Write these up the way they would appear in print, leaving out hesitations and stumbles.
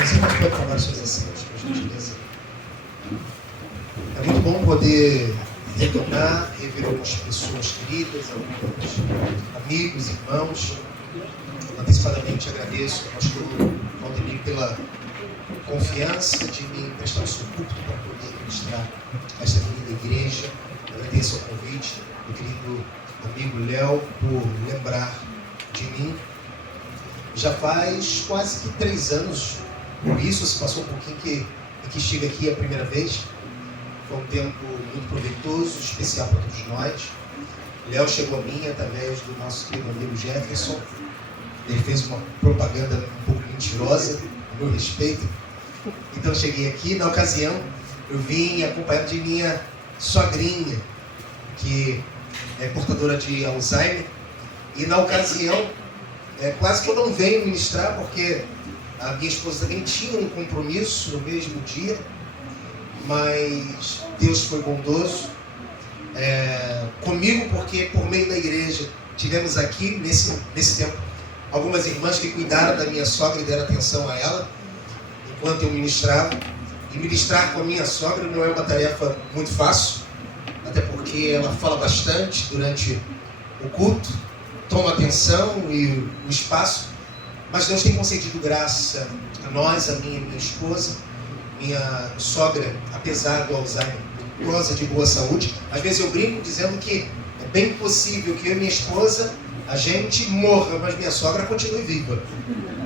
Você não pode tomar os seus assentos, por gentileza. É muito bom poder retornar, rever algumas pessoas queridas, alguns amigos, irmãos. Antecipadamente agradeço ao pastor Valdemir pela confiança de me emprestar o seu púlpito para poder ministrar esta querida igreja. Agradeço ao convite do querido amigo Léo por lembrar de mim. Já faz quase que 3 anos, por isso se passou um pouquinho que estive aqui a primeira vez. Foi um tempo muito proveitoso, especial para todos nós. Léo chegou a mim através do nosso querido amigo Jefferson. Ele fez uma propaganda um pouco mentirosa, a meu respeito. Então eu cheguei aqui, na ocasião, eu vim acompanhado de minha sogrinha, que é portadora de Alzheimer. E na ocasião, quase que eu não venho ministrar, porque a minha esposa também tinha um compromisso no mesmo dia. Mas Deus foi bondoso comigo, porque por meio da igreja tivemos aqui, nesse tempo, algumas irmãs que cuidaram da minha sogra e deram atenção a ela enquanto eu ministrava. E ministrar com a minha sogra não é uma tarefa muito fácil, até porque ela fala bastante durante o culto, toma atenção e o espaço. Mas Deus tem concedido graça a nós, a minha e minha esposa. Minha sogra, apesar do Alzheimer, goza de boa saúde. Às vezes eu brinco dizendo que é bem possível que eu e minha esposa, a gente morra, mas minha sogra continue viva.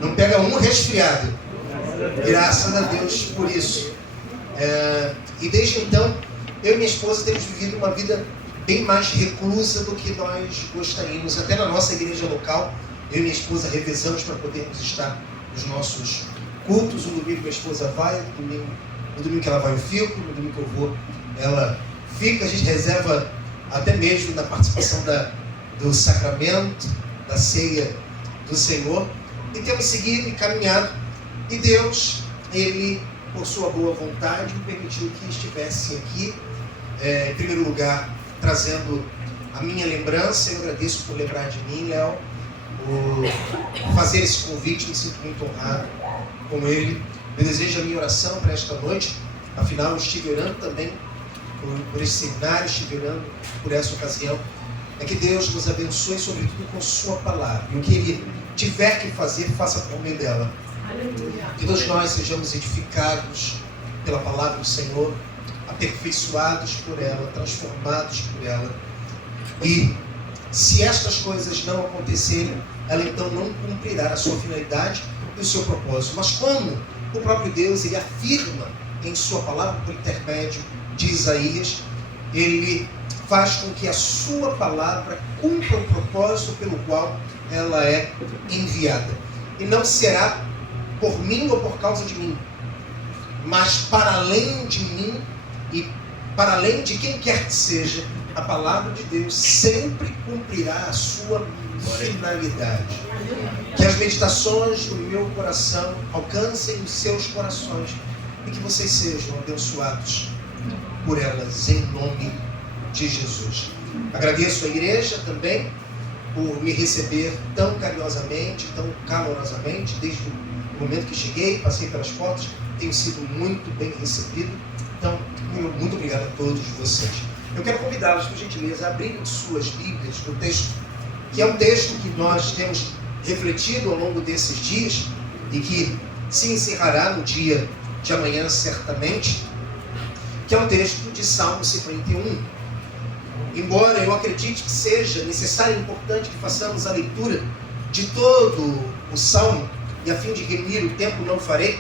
Não pega um resfriado. Graças a Deus por isso. E desde então, eu e minha esposa temos vivido uma vida bem mais reclusa do que nós gostaríamos. Até na nossa igreja local, eu e minha esposa revezamos para podermos estar nos nossos cultos. Um domingo minha esposa vai, no domingo que ela vai eu fico, no domingo que eu vou ela fica. A gente reserva até mesmo na participação do sacramento, da ceia do Senhor, e temos seguido e caminhado. E Deus, Ele, por sua boa vontade, me permitiu que estivesse aqui, em primeiro lugar, trazendo a minha lembrança. Eu agradeço por lembrar de mim, Léo, por fazer esse convite. Me sinto muito honrado com ele. Eu desejo a minha oração para esta noite. Afinal, eu estive orando também por esse seminário, estive orando por essa ocasião. É que Deus nos abençoe, sobretudo com sua palavra. E o que Ele tiver que fazer, faça por meio dela. Aleluia. Que todos nós sejamos edificados pela palavra do Senhor, aperfeiçoados por ela, transformados por ela. E se estas coisas não acontecerem, ela então não cumprirá a sua finalidade e o seu propósito. Mas como o próprio Deus, Ele afirma em sua palavra, por intermédio de Isaías, Ele faz com que a sua palavra cumpra o propósito pelo qual ela é enviada. E não será por mim ou por causa de mim, mas para além de mim e para além de quem quer que seja, a palavra de Deus sempre cumprirá a sua finalidade. Que as meditações do meu coração alcancem os seus corações e que vocês sejam abençoados por elas, em nome de Jesus. Agradeço a igreja também por me receber tão carinhosamente, tão calorosamente. Desde o momento que cheguei, passei pelas portas, tenho sido muito bem recebido. Então, muito obrigado a todos vocês. Eu quero convidá-los, por gentileza, a abrirem suas Bíblias no texto, que é um texto que nós temos refletido ao longo desses dias e que se encerrará no dia de amanhã, certamente, que é um texto de Salmo 51. Embora eu acredite que seja necessário e importante que façamos a leitura de todo o Salmo, e a fim de remir o tempo não farei,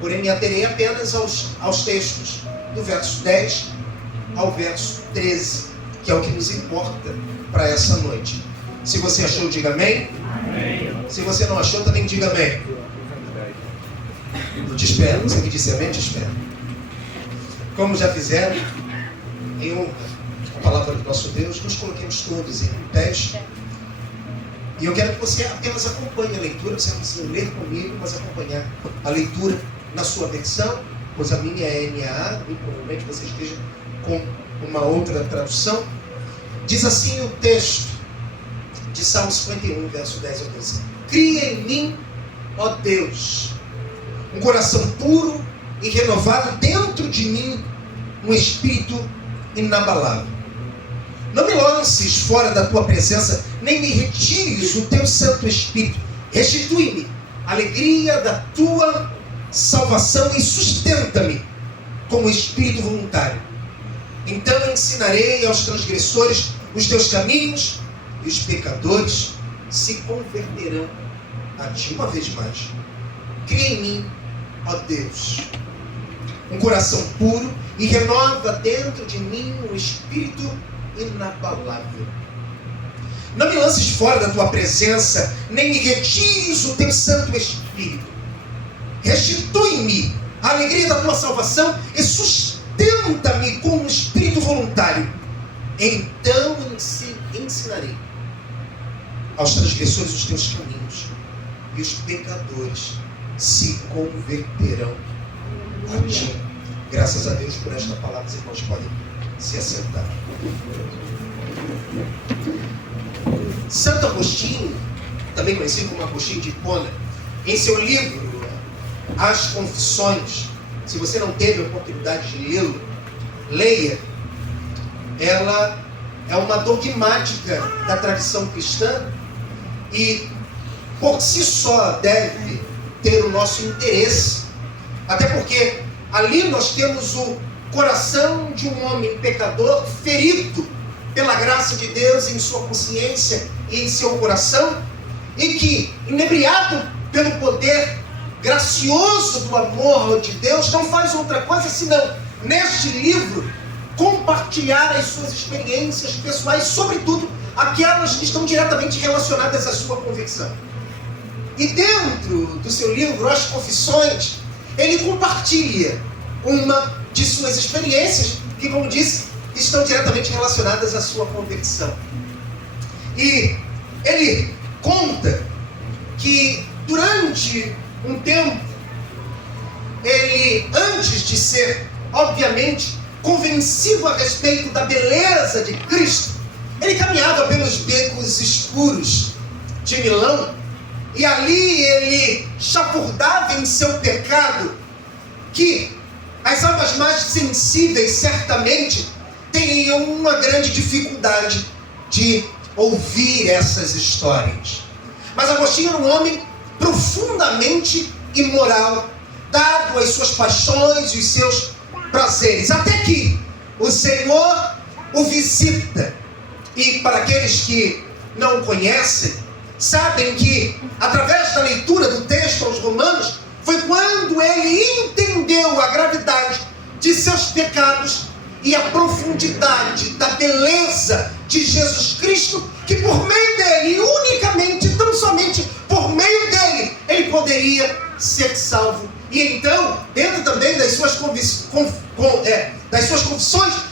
porém me aterei apenas aos textos do verso 10 ao verso 13, que é o que nos importa para essa noite. Se você achou, diga amém. Amém. Se você não achou, também diga amém. Eu te espero. Você que disse amém, te espero. Como já fizeram, em honra à palavra do nosso Deus, nos coloquemos todos em pés. E eu quero que você apenas acompanhe a leitura. Você não precisa ler comigo, mas acompanhar a leitura na sua versão, pois a minha é NAA, e provavelmente você esteja com uma outra tradução. Diz assim o texto de Salmo 51, verso 10 ao 12: Cria em mim, ó Deus, um coração puro e renovado dentro de mim, um espírito inabalável. Não me lances fora da tua presença, nem me retires o teu Santo Espírito. Restitui-me a alegria da tua salvação e sustenta-me com o espírito voluntário. Então ensinarei aos transgressores os teus caminhos, e os pecadores se converterão a ti. Uma vez mais, cria em mim, ó Deus, um coração puro e renova dentro de mim um espírito inabalável. Não me lances fora da tua presença, nem me retires o teu Santo Espírito. Restitui-me a alegria da tua salvação e sustenta-me com um espírito voluntário. Então ensinarei aos transgressores os teus caminhos, e os pecadores se converterão a ti. Graças a Deus por esta palavra. Os irmãos podem se assentar. Santo Agostinho, também conhecido como Agostinho de Hipona, em seu livro As Confissões, se você não teve a oportunidade de lê-lo, leia. Ela é uma dogmática da tradição cristã e por si só deve ter o nosso interesse, até porque ali nós temos o coração de um homem pecador ferido pela graça de Deus em sua consciência e em seu coração, e que, inebriado pelo poder gracioso do amor de Deus, não faz outra coisa senão, neste livro, compartilhar as suas experiências pessoais, sobretudo aquelas que estão diretamente relacionadas à sua conversão. E dentro do seu livro, As Confissões, ele compartilha uma de suas experiências que, como disse, estão diretamente relacionadas à sua conversão. E ele conta que durante um tempo, ele, antes de ser, obviamente, convencido a respeito da beleza de Cristo, ele caminhava pelos becos escuros de Milão, e ali ele chafurdava em seu pecado, que as almas mais sensíveis certamente teriam uma grande dificuldade de ouvir essas histórias. Mas Agostinho era um homem profundamente imoral, dado às suas paixões e os seus prazeres, até que o Senhor o visita. E para aqueles que não o conhecem, sabem que através da leitura do texto aos Romanos, foi quando ele entendeu a gravidade de seus pecados e a profundidade da beleza de Jesus Cristo, que por meio dele, unicamente, tão somente por meio dele, ele poderia ser salvo. E então, dentro também das suas confissões,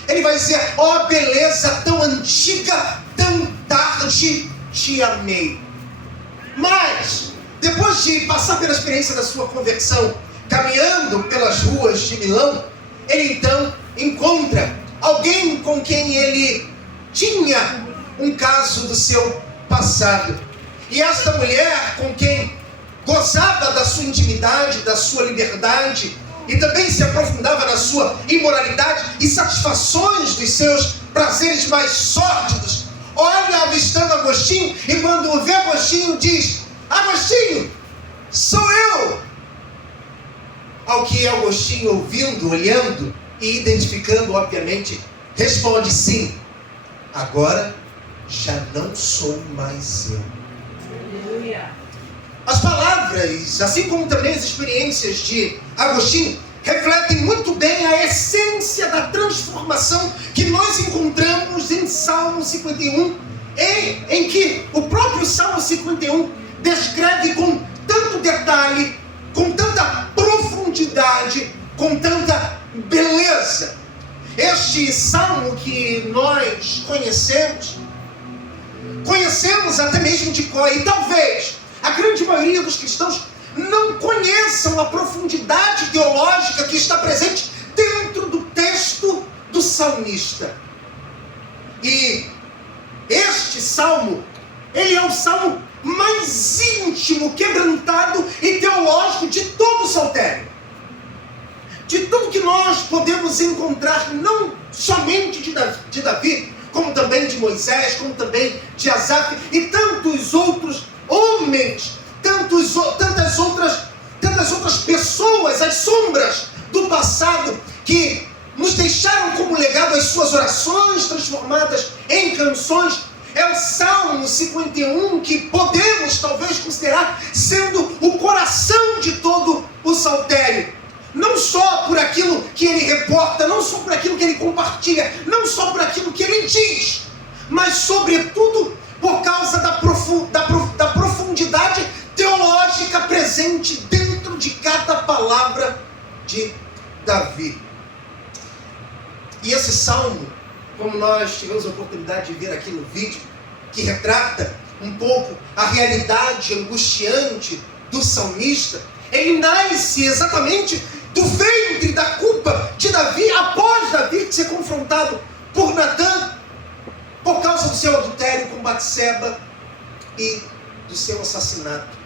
ele vai dizer: ó beleza tão antiga, tão tarde, te amei. Mas, depois de passar pela experiência da sua conversão, caminhando pelas ruas de Milão, ele então encontra alguém com quem ele tinha um caso do seu passado. E esta mulher, com quem gozava da sua intimidade, da sua liberdade, e também se aprofundava na sua imoralidade e satisfações dos seus prazeres mais sórdidos, olha avistando Agostinho, e quando vê Agostinho diz: Agostinho, sou eu! Ao que Agostinho, ouvindo, olhando e identificando, obviamente, responde: sim, agora já não sou mais eu. Aleluia. As palavras, assim como também as experiências de Agostinho, refletem muito bem a essência da transformação que nós encontramos em Salmo 51, em que o próprio Salmo 51 descreve com tanto detalhe, com tanta profundidade, com tanta beleza. Este salmo que nós conhecemos até mesmo de cor, e talvez a grande maioria dos cristãos não conheçam a profundidade teológica que está presente dentro do texto do salmista. E este salmo, ele é um salmo mais íntimo, quebrantado e teológico de todo o saltério. De tudo que nós podemos encontrar, não somente de Davi, como também de Moisés, como também de Asaf e tantos outros homens, tantas outras pessoas, as sombras do passado que nos deixaram como legado as suas orações transformadas em canções. É o Salmo 51 que podemos talvez considerar sendo o coração de todo o saltério. Não só por aquilo que ele reporta, não só por aquilo que ele compartilha, não só por aquilo que ele diz, mas sobretudo por causa da profundidade teológica presente dentro de cada palavra de Davi. E esse salmo, como nós tivemos a oportunidade de ver aqui no vídeo, que retrata um pouco a realidade angustiante do salmista, ele nasce exatamente do ventre da culpa de Davi, após Davi ser confrontado por Natã, por causa do seu adultério com Batseba e do seu assassinato,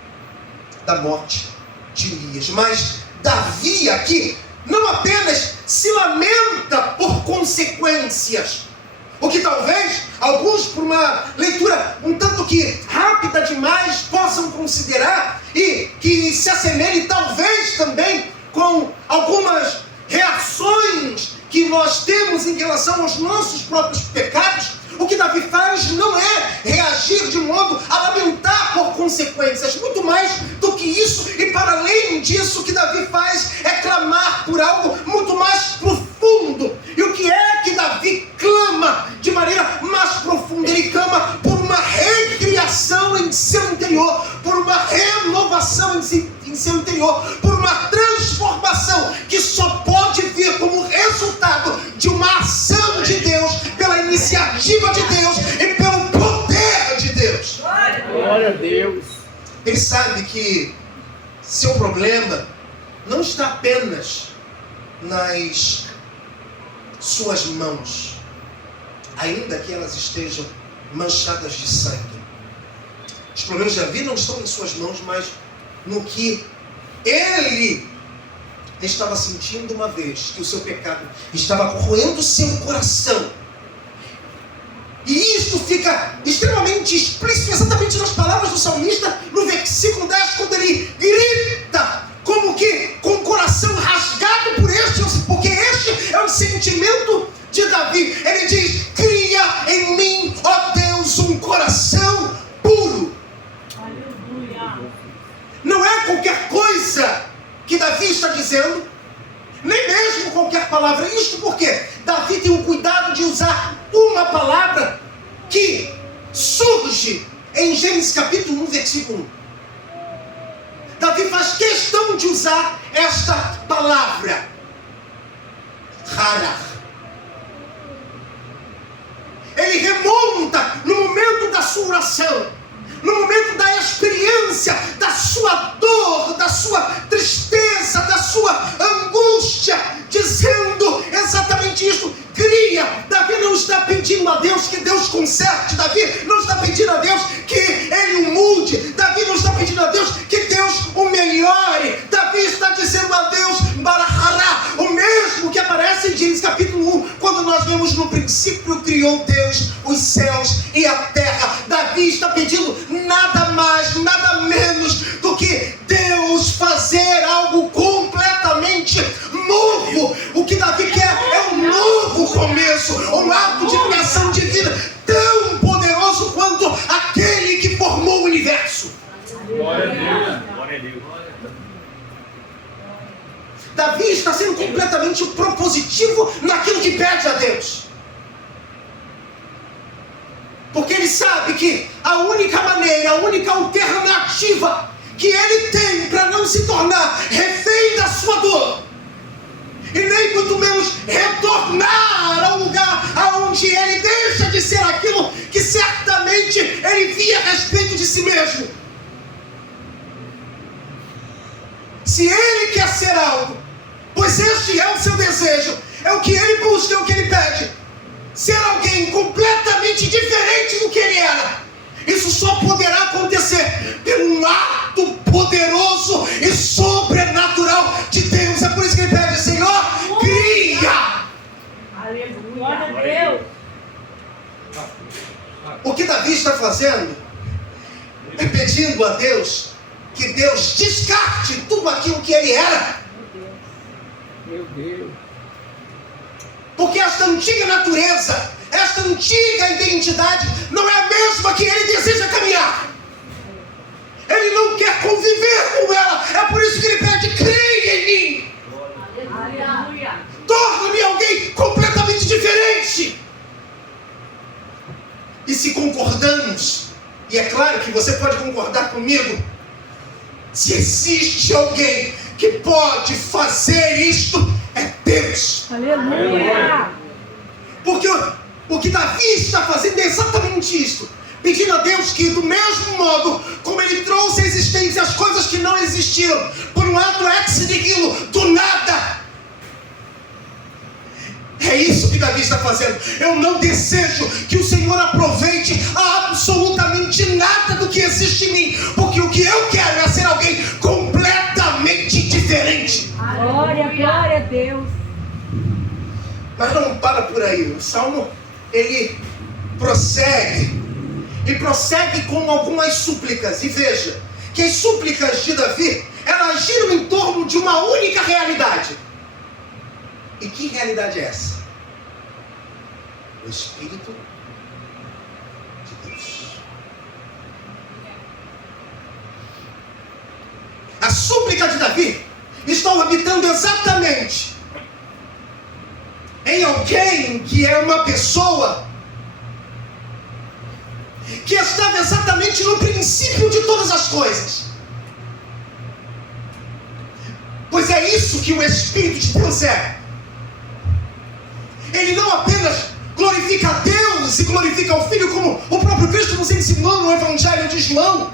da morte de Urias. Mas Davi aqui não apenas se lamenta por consequências, o que talvez alguns, por uma leitura um tanto que rápida demais, possam considerar e que se assemelhe talvez também com algumas reações que nós temos em relação aos nossos próprios pecados. O que Davi faz não é reagir de modo a lamentar por consequências, muito mais do que isso, e para além disso, o que Davi faz é clamar por algo muito mais profundo. E o que é que Davi clama de maneira mais profunda? Ele clama por uma recriação em seu interior, por uma renovação em seu interior, por uma transformação que só pode vir como resultado de uma ação de Deus, pela iniciativa de Deus e pelo poder de Deus. Glória a Deus. Ele sabe que seu problema não está apenas nas suas mãos, ainda que elas estejam manchadas de sangue. Os problemas da vida não estão em suas mãos, mas no que ele estava sentindo uma vez que o seu pecado estava corroendo o seu coração. E isto fica extremamente explícito exatamente nas palavras do salmista, no versículo 10, quando ele grita, como que com o coração rasgado por este, porque este é o sentimento de Davi. Ele diz: cria em mim, ó Deus, um coração puro. Aleluia. Não é qualquer coisa que Davi está dizendo, nem mesmo qualquer palavra. Isto porque Davi tem o cuidado de usar uma palavra que surge em Gênesis capítulo 1, versículo 1. Davi faz questão de usar esta palavra, Harah. Ele remonta no momento da sua oração, no momento da experiência, da sua dor, da sua tristeza, da sua angústia, dizendo exatamente isso: cria. Davi não está pedindo a Deus que Deus conserte, Davi não está pedindo a Deus que Ele o mude, Davi não está pedindo a Deus que Deus o melhore. Davi está dizendo a Deus, Barahará, o mesmo que aparece em Gênesis capítulo 1, quando nós vemos: no princípio criou Deus os céus e a terra. Davi está pedindo nada mais, nada menos do que Deus fazer algo completamente novo. O que Davi quer é um novo começo, um ato de criação divina tão poderoso quanto aquele que formou o universo. Glória a Deus. Glória a Deus. Davi está sendo completamente propositivo naquilo que pede a Deus, porque ele sabe que a única maneira, a única alternativa que ele tem para não se tornar refém da sua dor, e nem muito menos retornar ao lugar aonde ele deixa de ser aquilo que certamente ele via a respeito de si mesmo. Se ele quer ser algo, pois este é o seu desejo, é o que ele busca, é o que ele pede, ser alguém completamente diferente do que ele era, Isso só poderá acontecer por um ato poderoso e sobrenatural de Deus. É por isso que ele pede: Senhor, cria. Aleluia. Glória a Deus. O que Davi está fazendo é pedindo a Deus que Deus descarte tudo aquilo que ele era. Meu Deus. Porque esta antiga natureza, esta antiga identidade não é a mesma que ele deseja caminhar. Ele não quer conviver com ela. É por isso que ele pede: creia em mim. Aleluia. Torna-me alguém completamente diferente. E se concordamos, e é claro que você pode concordar comigo, se existe alguém que pode fazer isto, é Deus. Aleluia. Porque o que Davi está fazendo é exatamente isso. Pedindo a Deus que, do mesmo modo como ele trouxe à existência as coisas que não existiram, por um ato ex nihilo, do nada. É isso que Davi está fazendo. Eu não desejo que o Senhor aproveite absolutamente nada do que existe em mim, porque o que eu quero é ser alguém completamente diferente. Glória, glória a Deus. Mas não para por aí. O Salmo, ele prossegue. E prossegue com algumas súplicas. E veja que as súplicas de Davi, elas giram em torno de uma única realidade. E que realidade é essa? O Espírito de Deus. A súplica de Davi está orbitando exatamente em alguém que é uma pessoa que estava exatamente no princípio de todas as coisas. Pois é isso que o Espírito de Deus é. Ele não apenas glorifica a Deus e glorifica o Filho, como o próprio Cristo nos ensinou no Evangelho de João,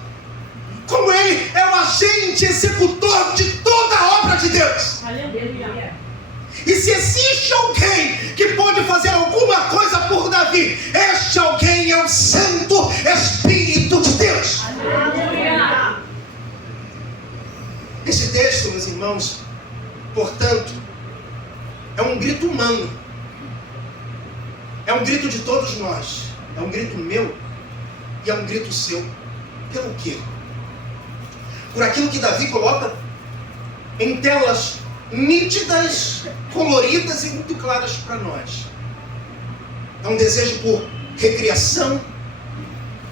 como ele é o agente executor de toda a obra de Deus. Aleluia. E se existe alguém que pode fazer alguma coisa por Davi, este alguém é o Santo Espírito de Deus. Aleluia. Esse texto, meus irmãos, portanto, é um grito humano. É um grito de todos nós. É um grito meu e é um grito seu. Pelo quê? Por aquilo que Davi coloca em telas nítidas, coloridas e muito claras para nós. É um desejo por recriação,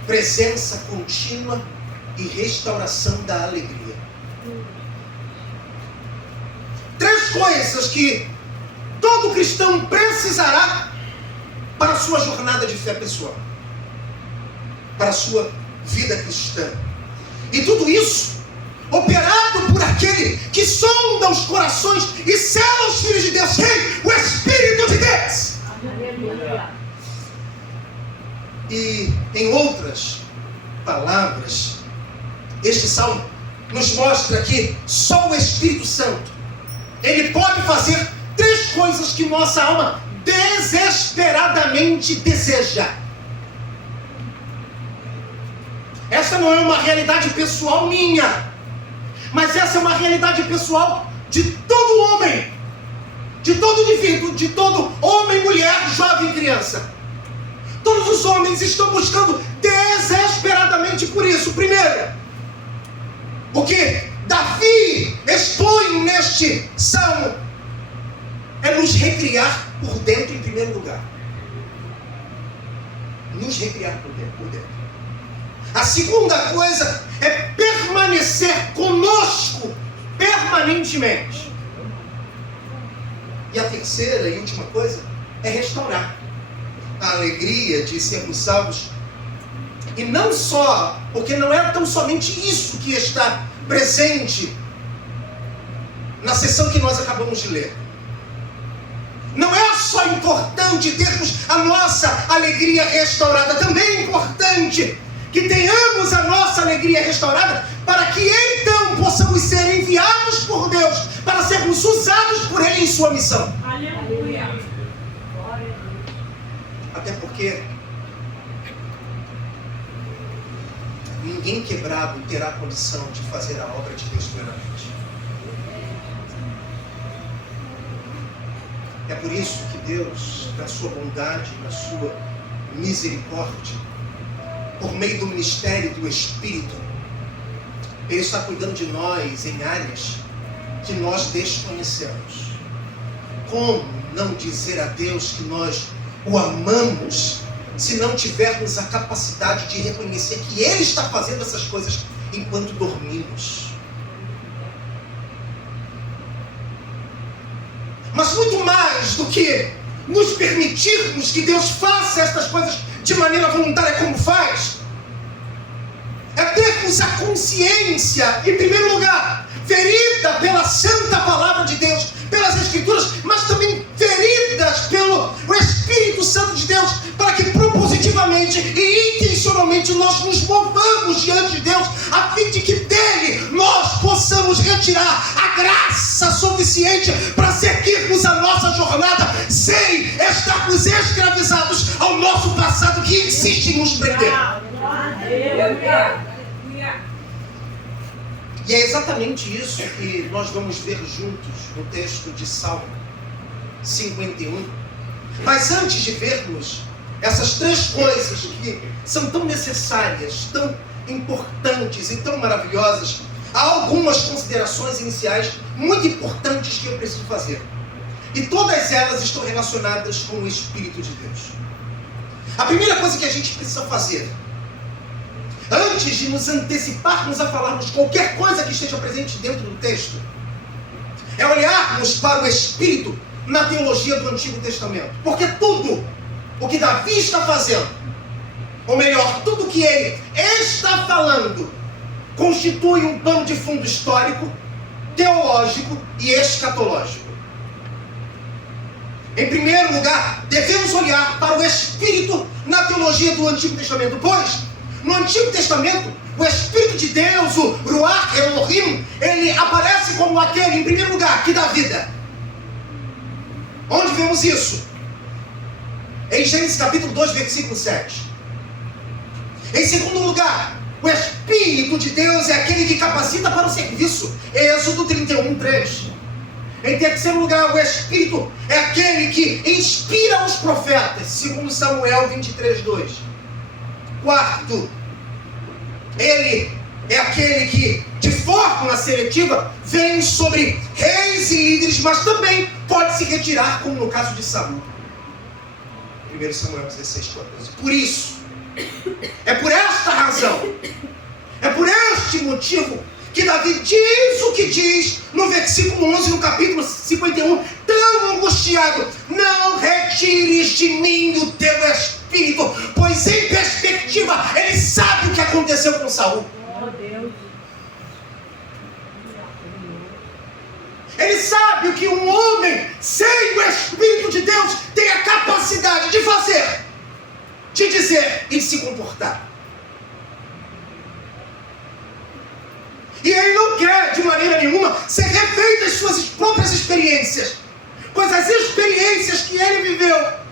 presença contínua e restauração da alegria. 3 coisas que todo cristão precisará para a sua jornada de fé pessoal, para a sua vida cristã. E tudo isso operado por aquele que sonda os corações e sela os filhos de Deus. Quem? O Espírito de Deus. Aleluia. E em outras palavras, este salmo nos mostra que só o Espírito Santo, ele pode fazer 3 coisas que nossa alma desesperadamente deseja. Essa não é uma realidade pessoal minha, mas essa é uma realidade pessoal de todo homem, de todo indivíduo, de todo homem, mulher, jovem, criança. Todos os homens estão buscando desesperadamente por isso. Primeiro, o que Davi expõe neste salmo é nos recriar por dentro em primeiro lugar. Nos recriar por dentro. A segunda coisa é permanecer conosco permanentemente. E a terceira e última coisa é restaurar a alegria de sermos salvos. E não só, porque não é tão somente isso que está presente na sessão que nós acabamos de ler. Não é só importante termos a nossa alegria restaurada, também é importante que tenhamos a nossa alegria restaurada para que então possamos ser enviados por Deus para sermos usados por Ele em sua missão. Aleluia. Até porque ninguém quebrado terá condição de fazer a obra de Deus plenamente. É por isso que Deus, na sua bondade, na sua misericórdia, por meio do ministério do Espírito, Ele está cuidando de nós em áreas que nós desconhecemos. Como não dizer a Deus que nós o amamos se não tivermos a capacidade de reconhecer que Ele está fazendo essas coisas enquanto dormimos? Mas muito mais do que nos permitirmos que Deus faça estas coisas de maneira voluntária como faz, é termos a consciência, em primeiro lugar, ferida pela santa palavra de Deus, pelas Escrituras, mas também feridas pelo Espírito Santo de Deus, para que propositivamente e intencionalmente nós nos movamos diante de Deus, a fim de que dele nós possamos retirar a graça suficiente para seguirmos a nossa jornada sem estarmos escravizados ao nosso passado que insiste em nos prender. E é exatamente isso que nós vamos ver juntos no texto de Salmo 51. Mas antes de vermos essas três coisas que são tão necessárias, tão importantes e tão maravilhosas, há algumas considerações iniciais muito importantes que eu preciso fazer. E todas elas estão relacionadas com o Espírito de Deus. A primeira coisa que a gente precisa fazer, antes de nos anteciparmos a falarmos qualquer coisa que esteja presente dentro do texto, é olharmos para o Espírito na teologia do Antigo Testamento. Porque tudo o que Davi está fazendo, ou melhor, tudo o que ele está falando, constitui um pano de fundo histórico, teológico e escatológico. Em primeiro lugar, devemos olhar para o Espírito na teologia do Antigo Testamento, pois no Antigo Testamento, o Espírito de Deus, o Ruach Elohim, ele aparece como aquele, em primeiro lugar, que dá vida. Onde vemos isso? Em Gênesis capítulo 2, versículo 7. Em segundo lugar, o Espírito de Deus é aquele que capacita para o serviço. Êxodo 31, 3. Em terceiro lugar, o Espírito é aquele que inspira os profetas, segundo Samuel 23, 2. Quarto, ele é aquele que, de forma seletiva, vem sobre reis e líderes, mas também pode se retirar, como no caso de Saul. 1 Samuel 16, 14. Por isso, é por esta razão, é por este motivo, que Davi diz o que diz no versículo 11, no capítulo 51, tão angustiado: não retires de mim o teu Espírito, pois em perspectiva ele sabe o que aconteceu com Saul. Ele sabe o que um homem sem o Espírito de Deus tem a capacidade de fazer, de dizer e de se comportar. E ele não quer, de maneira nenhuma, ser refém das suas próprias experiências, pois as experiências que ele viveu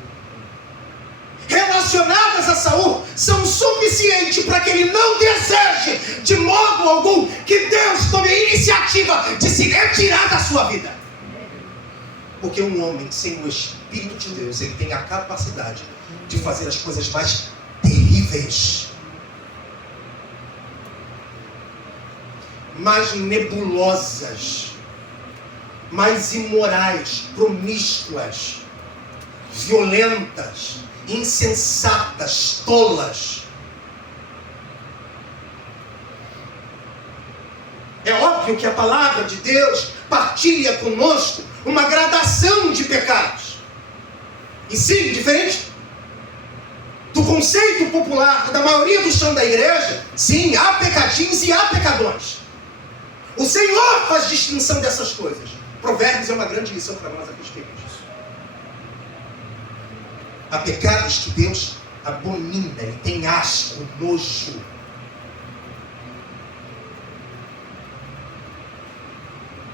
relacionadas a Saul são suficientes para que ele não deseje de modo algum que Deus tome a iniciativa de se retirar da sua vida. Porque um homem sem o Espírito de Deus, ele tem a capacidade de fazer as coisas mais terríveis, mais nebulosas, mais imorais, promíscuas, violentas, insensatas, tolas. É óbvio que a palavra de Deus partilha conosco uma gradação de pecados. E sim, diferente do conceito popular da maioria do chão da igreja, sim, há pecadinhos e há pecadões. O Senhor faz distinção dessas coisas. Provérbios é uma grande lição para nós a respeito disso. Há pecados que Deus abomina, Ele tem asco, nojo.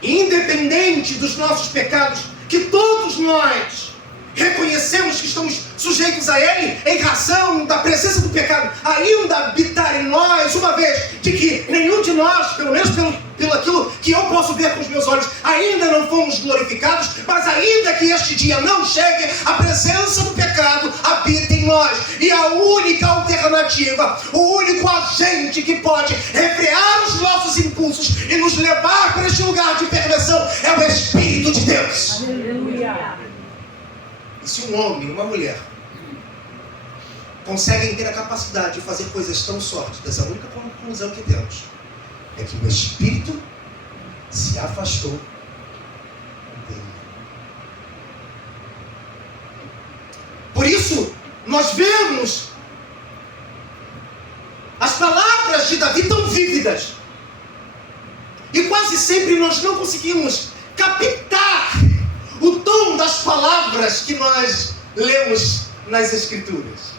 Independente dos nossos pecados, que todos nós reconhecemos que estamos sujeitos a Ele em razão da presença do pecado ainda habitar em nós, uma vez de que nenhum de nós, pelo menos pelo aquilo que eu posso ver com os meus olhos, ainda não fomos glorificados, mas ainda que este dia não chegue, a presença do pecado habita em nós. E a única alternativa, o único agente que pode refrear os nossos impulsos e nos levar para este lugar de perversão é o Espírito de Deus. Aleluia. E se um homem e uma mulher conseguem ter a capacidade de fazer coisas tão sórdidas, a única conclusão que temos é que o Espírito se afastou dele. Por isso, nós vemos as palavras de Davi tão vívidas. E quase sempre nós não conseguimos captar o tom das palavras que nós lemos nas Escrituras.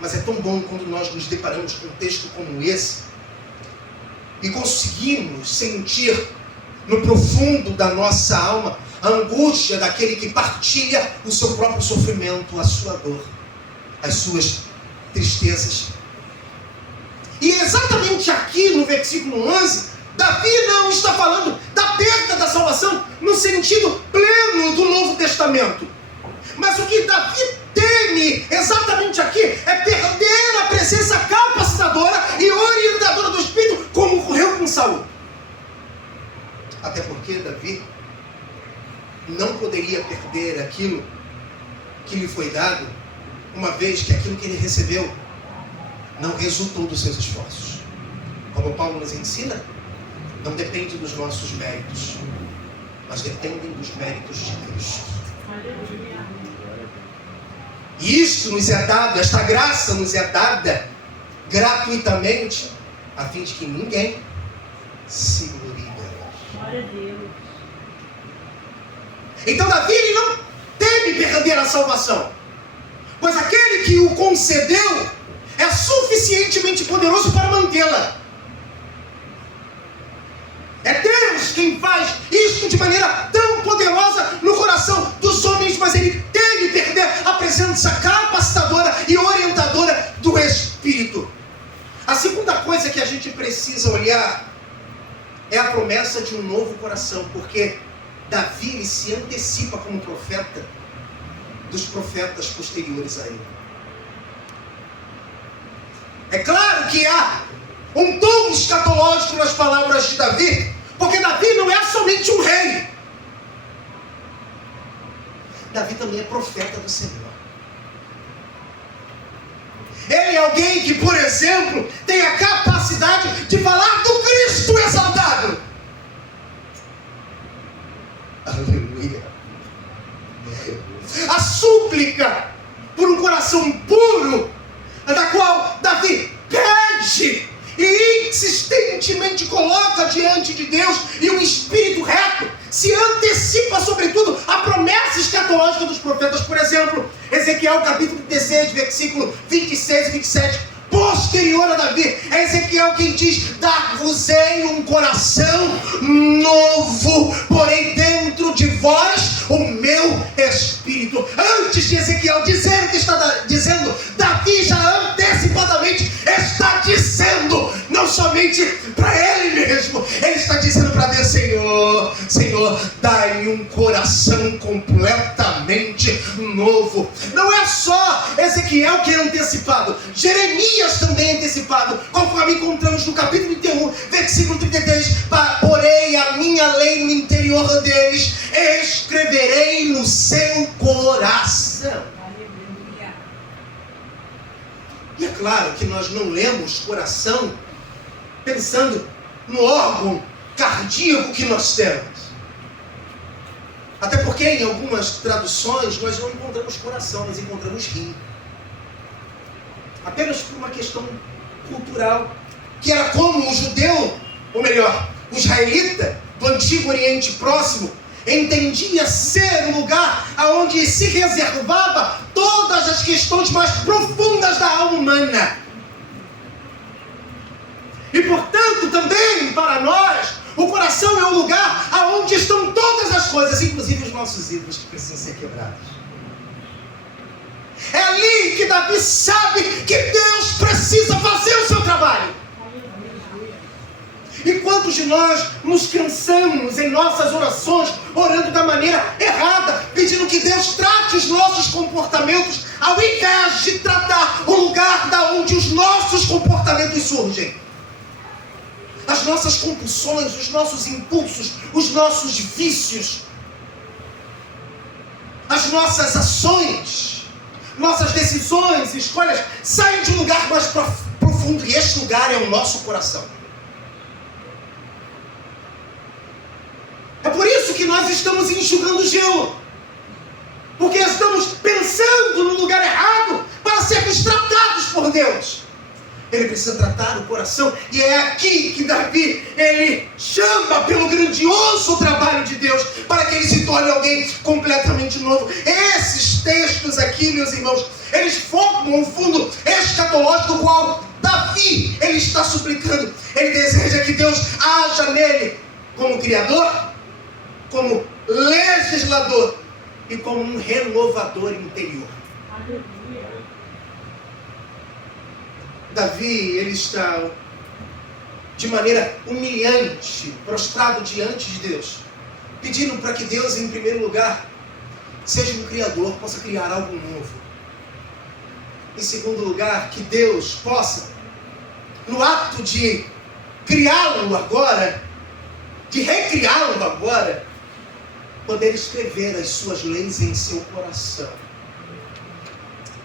Mas é tão bom quando nós nos deparamos com um texto como esse e conseguimos sentir no profundo da nossa alma a angústia daquele que partilha o seu próprio sofrimento, a sua dor, as suas tristezas. E exatamente aqui no versículo 11, Davi não está falando da perda da salvação no sentido pleno do Novo Testamento. Mas o que Davi teme exatamente aqui é perder a presença capacitadora e orientadora do Espírito, como ocorreu com Saul. Até porque Davi não poderia perder aquilo que lhe foi dado, uma vez que aquilo que ele recebeu não resultou dos seus esforços. Como Paulo nos ensina, não depende dos nossos méritos, mas dependem dos méritos de Cristo. E isto nos é dado, esta graça nos é dada gratuitamente, a fim de que ninguém se glorie. Glória a Deus. Então Davi ele não teme perder a salvação, pois aquele que o concedeu é suficientemente poderoso para mantê-la. É Deus quem faz isso de maneira tão poderosa no coração dos homens, mas ele teme perder a presença capacitadora e orientadora do Espírito. A segunda coisa que a gente precisa olhar é a promessa de um novo coração, porque Davi ele se antecipa como profeta dos profetas posteriores a ele. É claro que há um tom escatológico nas palavras de Davi, porque Davi não é somente um rei. Davi também é profeta do Senhor. Ele é alguém que, por exemplo, tem a capacidade de falar do Cristo exaltado. Aleluia. A súplica por um coração puro, da qual Davi pede e insistentemente coloca diante de Deus, e um espírito reto se antecipa sobretudo a promessa escatológica dos profetas. Por exemplo, Ezequiel capítulo 16, versículo 26 e 27, posterior a Davi, é Ezequiel quem diz: dar-vos-ei um coração novo, porém dentro de vós o meu espírito. Antes de Ezequiel dizer o que está dizendo, Davi já antecipadamente está dizendo, não somente para ele mesmo, ele está dizendo para Deus: Senhor, Senhor, dai-me um coração completamente novo. Não é só Ezequiel que é antecipado, Jeremias também é antecipado, conforme encontramos no capítulo 31, versículo 33, porém a minha lei no interior deles escreverei no seu coração. E é claro que nós não lemos coração pensando no órgão cardíaco que nós temos. Até porque em algumas traduções nós não encontramos coração, nós encontramos rim. Apenas por uma questão cultural, que era como o judeu, ou melhor, o israelita do Antigo Oriente Próximo, entendia ser um lugar onde se reservava todas as questões mais profundas da alma humana. E portanto também para nós, o coração é o lugar onde estão todas as coisas, inclusive os nossos ídolos, que precisam ser quebrados. É ali que Davi sabe que Deus precisa fazer o seu trabalho. E quantos de nós nos cansamos em nossas orações, orando da maneira errada, pedindo que Deus trate os nossos comportamentos, ao invés de tratar o lugar da onde os nossos comportamentos surgem. As nossas compulsões, os nossos impulsos, os nossos vícios, as nossas ações, nossas decisões, escolhas, saem de um lugar mais profundo, e este lugar é o nosso coração. É por isso que nós estamos enxugando gelo, porque estamos pensando no lugar errado para sermos tratados por Deus. Ele precisa tratar o coração, e é aqui que Davi, ele chama pelo grandioso trabalho de Deus, para que ele se torne alguém completamente novo. Esses textos aqui, meus irmãos, eles formam um fundo escatológico do qual Davi, ele está suplicando. Ele deseja que Deus haja nele como Criador, como legislador e como um renovador interior. Davi, ele está de maneira humilhante, prostrado diante de Deus, pedindo para que Deus, em primeiro lugar, seja um criador, possa criar algo novo. Em segundo lugar, que Deus possa, no ato de criá-lo agora, de recriá-lo agora, poder escrever as suas leis em seu coração.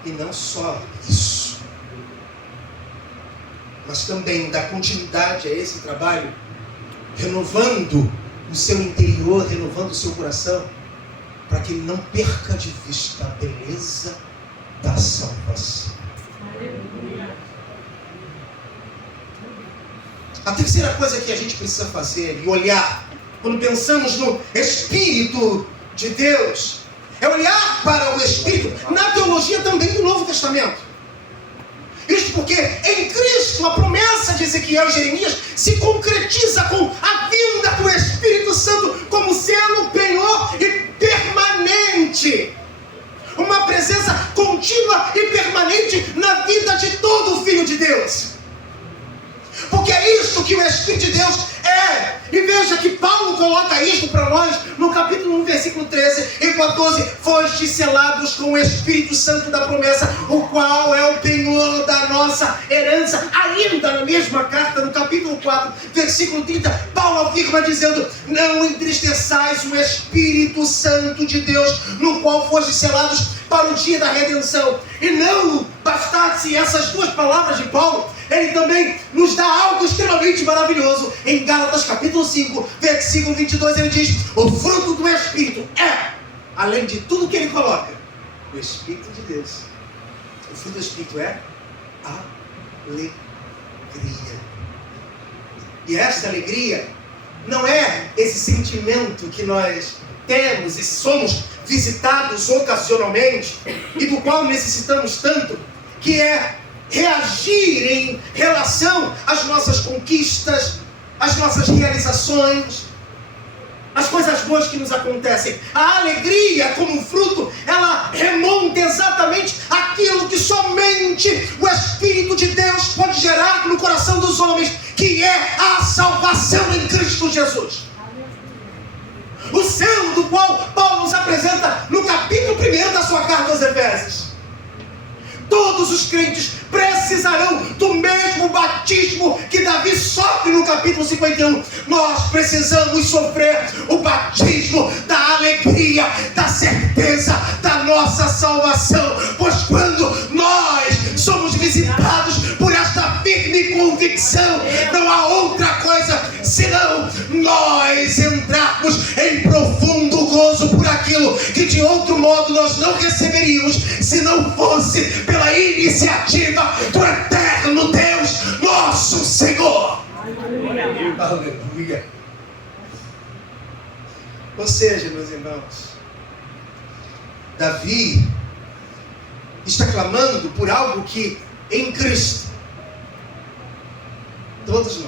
E não só isso, mas também dar continuidade a esse trabalho, renovando o seu interior, renovando o seu coração, para que ele não perca de vista a beleza da salvação. A terceira coisa que a gente precisa fazer e olhar, quando pensamos no Espírito de Deus, é olhar para o Espírito na teologia também do Novo Testamento. Isso porque em Cristo a promessa de Ezequiel e Jeremias se concretiza com a vinda do Espírito Santo como sendo penhor e permanente. Uma presença contínua e permanente na vida de todo filho de Deus. Porque é isso que o Espírito de Deus é. E veja que Paulo coloca isso para nós no capítulo 1, versículo 13 e 14. Fostes selados com o Espírito Santo da promessa, o qual é o penhor da nossa herança. Ainda na mesma carta, no capítulo 4, versículo 30, Paulo afirma dizendo: não entristeçais o Espírito Santo de Deus, no qual fostes selados para o dia da redenção. E não bastasse essas duas palavras de Paulo, ele também nos dá algo extremamente maravilhoso. Em Gálatas capítulo 5, versículo 22, ele diz: o fruto do Espírito é, além de tudo que ele coloca, o Espírito de Deus. O fruto do Espírito é alegria. E esta alegria não é esse sentimento que nós temos e somos visitados ocasionalmente, e do qual necessitamos tanto, que é reagir em relação às nossas conquistas, às nossas realizações, às coisas boas que nos acontecem. A alegria como fruto, ela remonta exatamente àquilo que somente o Espírito de Deus pode gerar no coração dos homens, que é a salvação em Cristo Jesus. O selo do qual Paulo nos apresenta no capítulo 1 da sua carta aos Efésios. Todos os crentes precisarão do mesmo batismo que Davi sofre no capítulo 51. Nós precisamos sofrer o batismo da alegria, da certeza da nossa salvação. Pois quando nós somos visitados por esta firme convicção, não há outra coisa senão nós entrarmos em profundo gozo por aquilo que de outro modo nós não receberíamos, se não fosse pela iniciativa do eterno Deus, nosso Senhor. Aleluia. Aleluia. Ou seja, meus irmãos, Davi está clamando por algo que em Cristo todos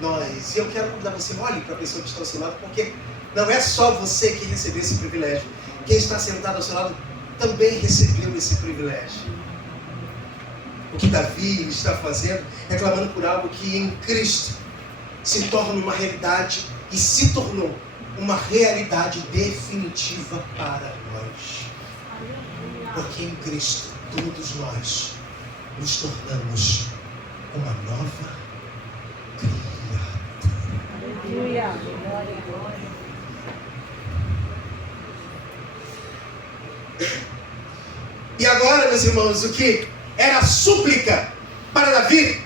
nós. E eu quero convidar você, olhe para a pessoa que está ao seu lado, porque não é só você que recebeu esse privilégio. Quem está sentado ao seu lado também recebeu esse privilégio. O que Davi está fazendo é clamando por algo que em Cristo se torna uma realidade e se tornou uma realidade definitiva para nós. Porque em Cristo todos nós nos tornamos uma nova criatura. Aleluia. E agora, meus irmãos, o que era súplica para Davi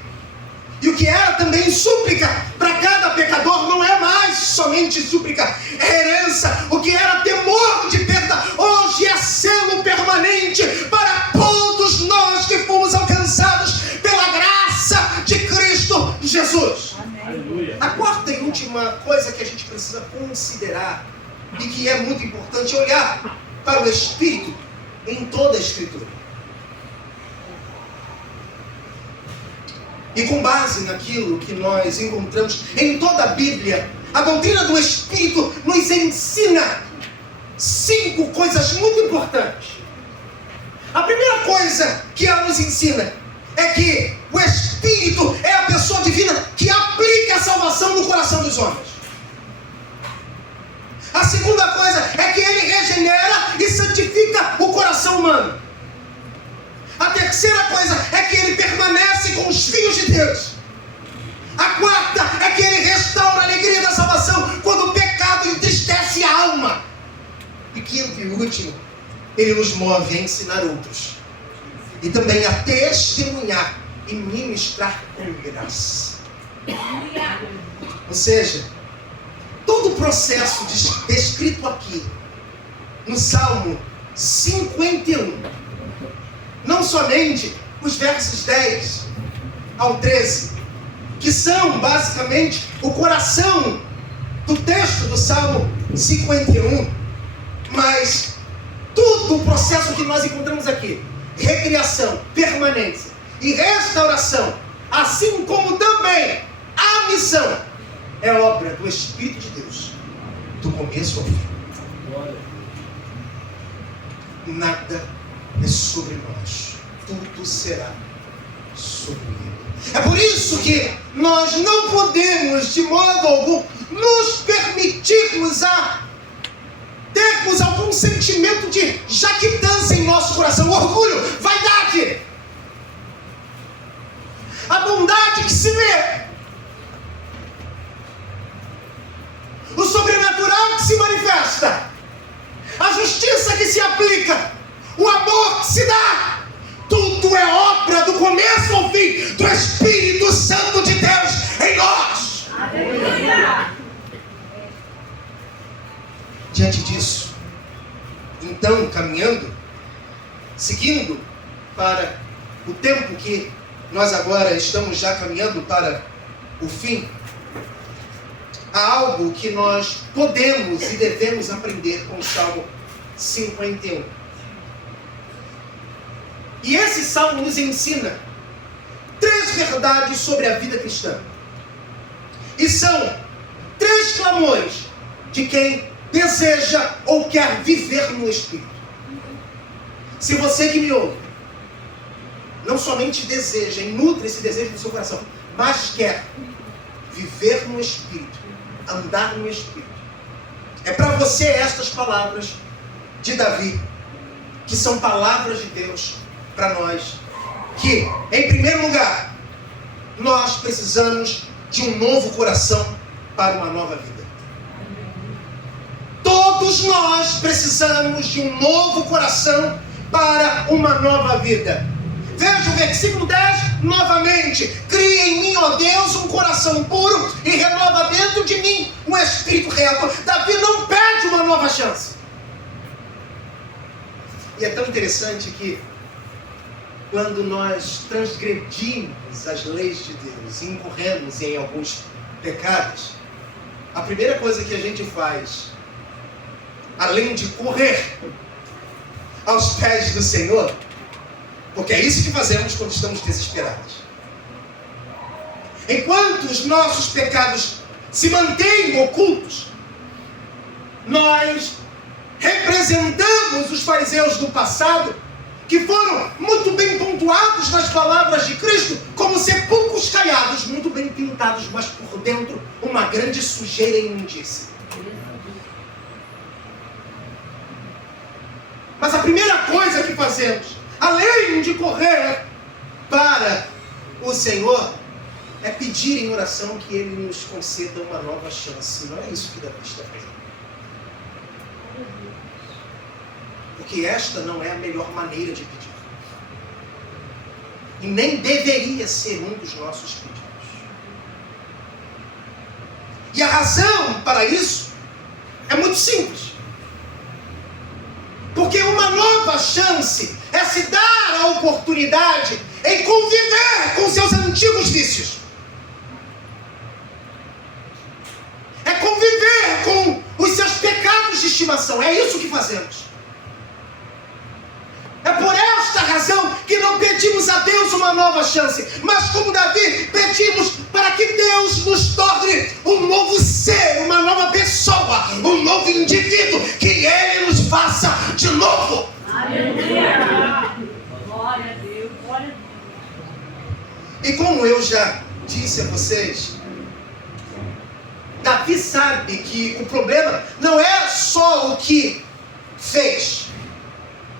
e o que era também súplica para cada pecador não é mais somente súplica, é herança. O que era temor de perda hoje é selo permanente para todos nós que fomos alcançados pela graça de Cristo Jesus. Amém. A quarta e última coisa que a gente precisa considerar e que é muito importante é olhar para o Espírito em toda a Escritura. E com base naquilo que nós encontramos em toda a Bíblia, a doutrina do Espírito nos ensina 5 coisas muito importantes. A primeira coisa que ela nos ensina é que o Espírito é a pessoa divina que aplica a salvação no coração dos homens. A segunda coisa é que ele regenera e santifica o coração humano. A terceira coisa é que ele permanece com os filhos de Deus. A quarta é que ele restaura a alegria da salvação quando o pecado entristece a alma. E quinto e último, ele nos move a ensinar outros. E também a testemunhar e ministrar com graça. Ou seja, todo o processo descrito aqui no Salmo 51, não somente os versos 10 ao 13, que são basicamente o coração do texto do Salmo 51, mas todo o processo que nós encontramos aqui, recriação, permanência e restauração, assim como também a missão, é obra do Espírito de Deus, do começo ao fim. Nada é sobre nós, tudo será sobre ele. É por isso que nós não podemos de modo algum nos permitirmos a termos algum sentimento de jactância em nosso coração, orgulho, vaidade, a bondade que se vê, o sobrenatural que se manifesta, a justiça que se aplica, o amor que se dá, tudo é obra do começo ao fim do Espírito Santo de Deus em nós. Aleluia. Diante disso, então, caminhando, seguindo para o tempo que nós agora estamos já caminhando para o fim, há algo que nós podemos e devemos aprender com o Salmo 51. E esse salmo nos ensina 3 verdades sobre a vida cristã. E são 3 clamores de quem deseja ou quer viver no Espírito. Se você que me ouve, não somente deseja e nutre esse desejo no seu coração, mas quer viver no Espírito, andar no Espírito, é para você estas palavras de Davi, que são palavras de Deus para nós, que, em primeiro lugar, nós precisamos de um novo coração para uma nova vida. Todos nós precisamos de um novo coração para uma nova vida. Veja o versículo 10 novamente. Cria em mim, ó Deus, um coração puro e renova dentro de mim um espírito reto. Davi não pede uma nova chance. E é tão interessante que quando nós transgredimos as leis de Deus e incorremos em alguns pecados, a primeira coisa que a gente faz, além de correr aos pés do Senhor, porque é isso que fazemos quando estamos desesperados, enquanto os nossos pecados se mantêm ocultos, nós representamos os fariseus do passado, que foram muito bem pontuados nas palavras de Cristo, como sepulcros caiados, muito bem pintados, mas por dentro uma grande sujeira e imundícia. Mas a primeira coisa que fazemos, além de correr para o Senhor, é pedir em oração que Ele nos conceda uma nova chance. Não é isso que Davi está fazendo. Porque esta não é a melhor maneira de pedir. E nem deveria ser um dos nossos pedidos. E a razão para isso é muito simples. Porque uma nova chance é se dar a oportunidade em conviver com seus antigos vícios. É conviver com os seus pecados de estimação. É isso que fazemos. É por esta razão que não pedimos a Deus uma nova chance, mas como Davi, pedimos para que Deus nos torne um novo ser, uma nova pessoa, um novo indivíduo, que Ele nos faça de novo. Aleluia! Glória a Deus, glória a Deus. E como eu já disse a vocês, Davi sabe que o problema não é só o que fez,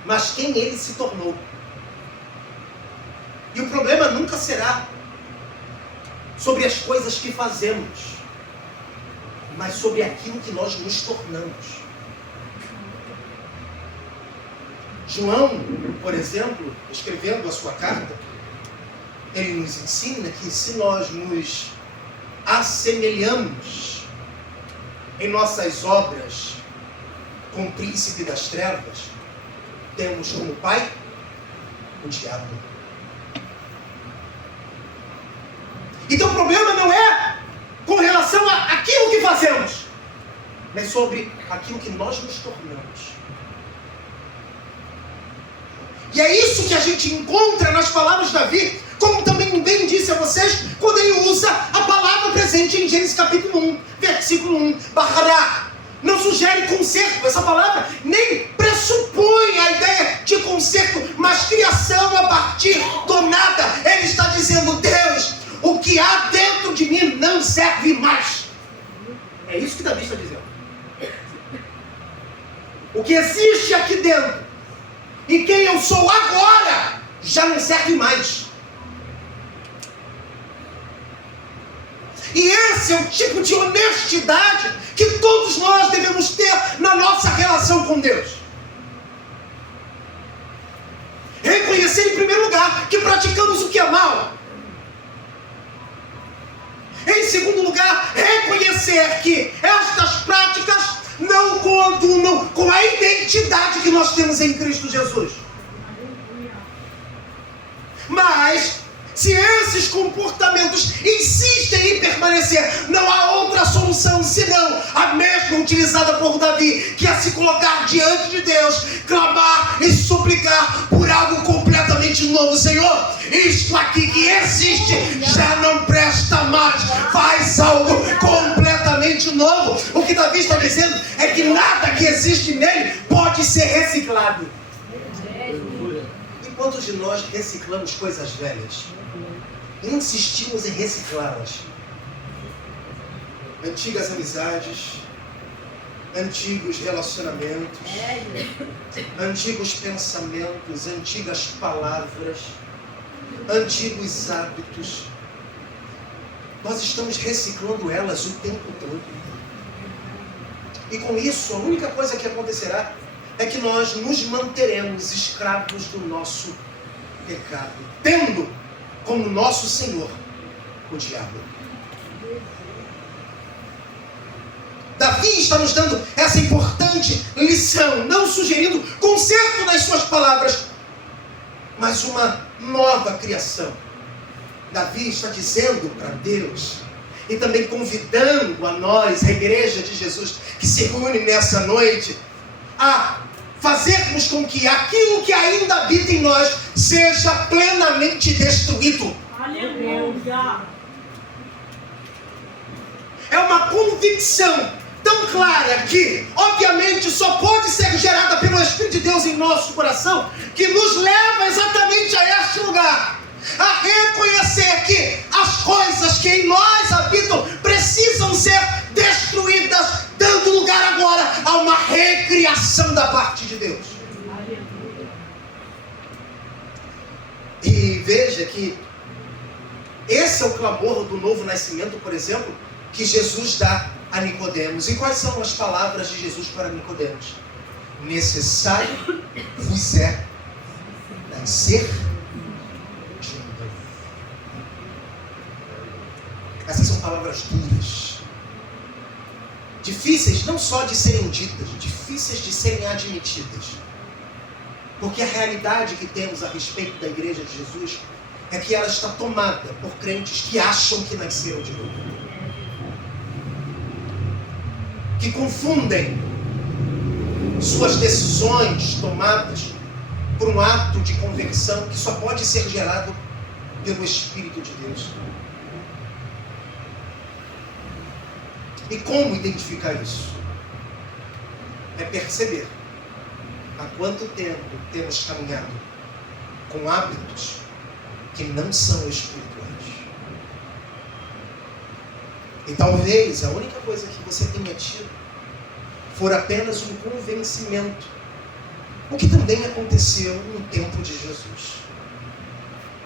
mas quem ele se tornou. E o problema nunca será sobre as coisas que fazemos, mas sobre aquilo que nós nos tornamos. João, por exemplo, escrevendo a sua carta, ele nos ensina que se nós nos assemelhamos em nossas obras com o príncipe das trevas, temos como pai o diabo. Então o problema não é com relação àquilo que fazemos, mas sobre aquilo que nós nos tornamos. E é isso que a gente encontra nas palavras de Davi, como também bem disse a vocês, quando ele usa a palavra presente em Gênesis capítulo 1, versículo 1, Bahará. Não sugere conserto, essa palavra nem pressupõe a ideia de conserto, mas criação a partir do nada. Ele está dizendo, Deus, o que há dentro de mim não serve mais. É isso que Davi está dizendo. O que existe aqui dentro e quem eu sou agora já não serve mais. E esse é o tipo de honestidade que todos nós devemos ter na nossa relação com Deus. Reconhecer em primeiro lugar que praticamos o que é mal. Em segundo lugar, reconhecer que estas práticas não coadunam com a identidade que nós temos em Cristo Jesus. Mas se esses comportamentos insistem em permanecer, não há outra solução senão a mesma utilizada por Davi, que é se colocar diante de Deus, clamar e suplicar por algo completamente novo. Senhor, isto aqui que existe já não presta mais, faz algo completamente novo. O que Davi está dizendo é que nada que existe nele pode ser reciclado. E quantos de nós reciclamos coisas velhas? Insistimos em reciclá-las. Antigas amizades, antigos relacionamentos, antigos pensamentos, antigas palavras, antigos hábitos. Nós estamos reciclando elas o tempo todo. E com isso, a única coisa que acontecerá é que nós nos manteremos escravos do nosso pecado, tendo como nosso Senhor o diabo. Davi está nos dando essa importante lição, não sugerindo conserto nas suas palavras, mas uma nova criação. Davi está dizendo para Deus e também convidando a nós, a igreja de Jesus, que se reúne nessa noite, a fazermos com que aquilo que ainda habita em nós seja plenamente destruído. Aleluia! convicção tão clara que, obviamente, só pode ser gerada pelo Espírito de Deus em nosso coração, que nos leva exatamente a este lugar, a reconhecer que as coisas que em nós habitam precisam ser destruídas, dando lugar agora a uma recriação da parte de Deus. E veja que esse é o clamor do novo nascimento, por exemplo, que Jesus dá a Nicodemos. E quais são as palavras de Jesus para Nicodemos? Necessário vos é nascer de novo. Essas são palavras duras, difíceis não só de serem ditas, difíceis de serem admitidas. Porque a realidade que temos a respeito da igreja de Jesus é que ela está tomada por crentes que acham que nasceram de novo, que confundem suas decisões tomadas por um ato de conversão que só pode ser gerado pelo Espírito de Deus. E como identificar isso? É perceber há quanto tempo temos caminhado com hábitos que não são espirituais. E talvez a única coisa que você tenha tido for apenas um convencimento, o que também aconteceu no tempo de Jesus.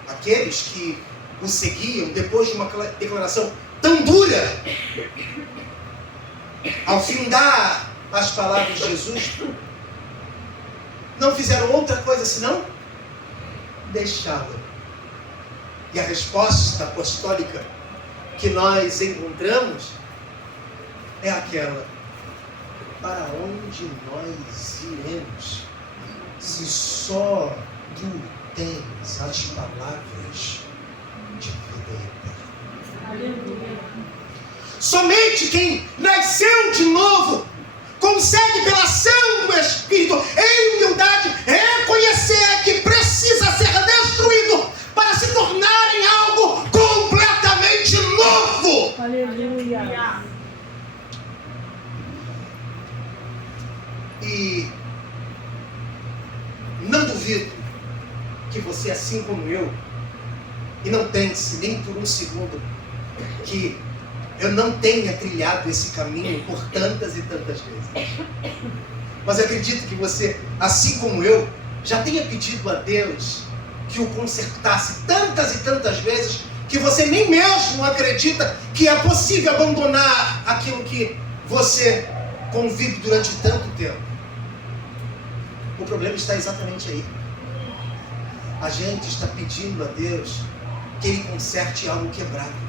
Aqueles que o seguiam depois de uma declaração tão dura, ao findar as palavras de Jesus, não fizeram outra coisa senão deixá-la. E a resposta apostólica que nós encontramos é aquela: para onde nós iremos, se só tu tens as palavras de vida eterna? Aleluia. Somente quem nasceu de novo consegue, pela ação do Espírito, em humildade, reconhecer que precisa ser destruído para se tornar em algo completamente novo. Aleluia. E não duvido que você, assim como eu, e não pense nem por um segundo que eu não tenha trilhado esse caminho por tantas e tantas vezes. Mas acredito que você, assim como eu, já tenha pedido a Deus que o consertasse tantas e tantas vezes que você nem mesmo acredita que é possível abandonar aquilo que você convive durante tanto tempo. O problema está exatamente aí. A gente está pedindo a Deus que Ele conserte algo quebrado.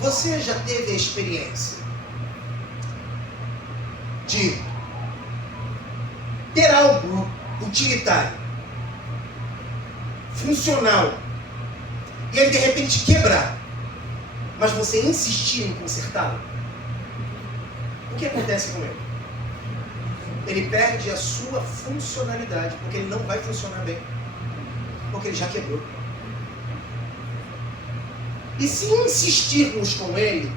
Você já teve a experiência de ter algo utilitário, funcional, e ele de repente quebrar, mas você insistir em consertá-lo? O que acontece com ele? Ele perde a sua funcionalidade, porque ele não vai funcionar bem, porque ele já quebrou. E se insistirmos com ele,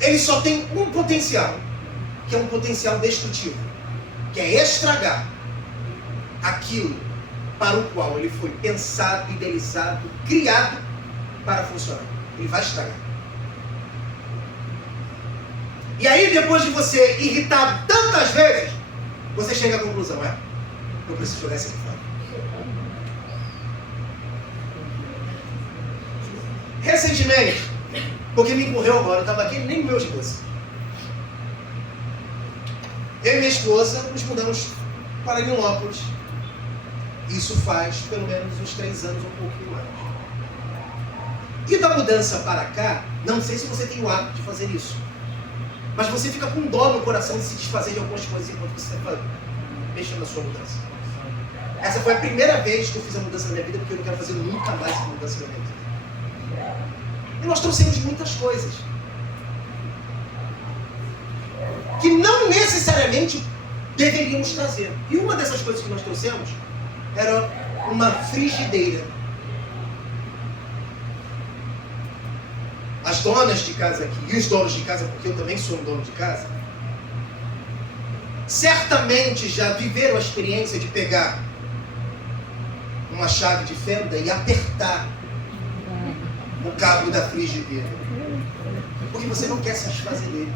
ele só tem um potencial, que é um potencial destrutivo, que é estragar aquilo para o qual ele foi pensado, idealizado, criado para funcionar. Ele vai estragar. E aí, depois de você irritado tantas vezes, você chega à conclusão: eu preciso jogar isso aqui fora. Recentemente, porque me correu agora, eu estava aqui nem no meu esposo. Eu e minha esposa nos mudamos para Nilópolis. Isso faz pelo menos uns 3 anos, um pouquinho mais. E da mudança para cá, não sei se você tem o hábito de fazer isso, mas você fica com dó no coração de se desfazer de algumas coisas enquanto você está mexendo na sua mudança. Essa foi a primeira vez que eu fiz a mudança na minha vida, porque eu não quero fazer nunca mais essa mudança na minha vida. E nós trouxemos muitas coisas que não necessariamente deveríamos trazer. E uma dessas coisas que nós trouxemos era uma frigideira. As donas de casa aqui e os donos de casa, porque eu também sou um dono de casa, certamente já viveram a experiência de pegar uma chave de fenda e apertar o cabo da frigideira, porque você não quer se desfazer dele.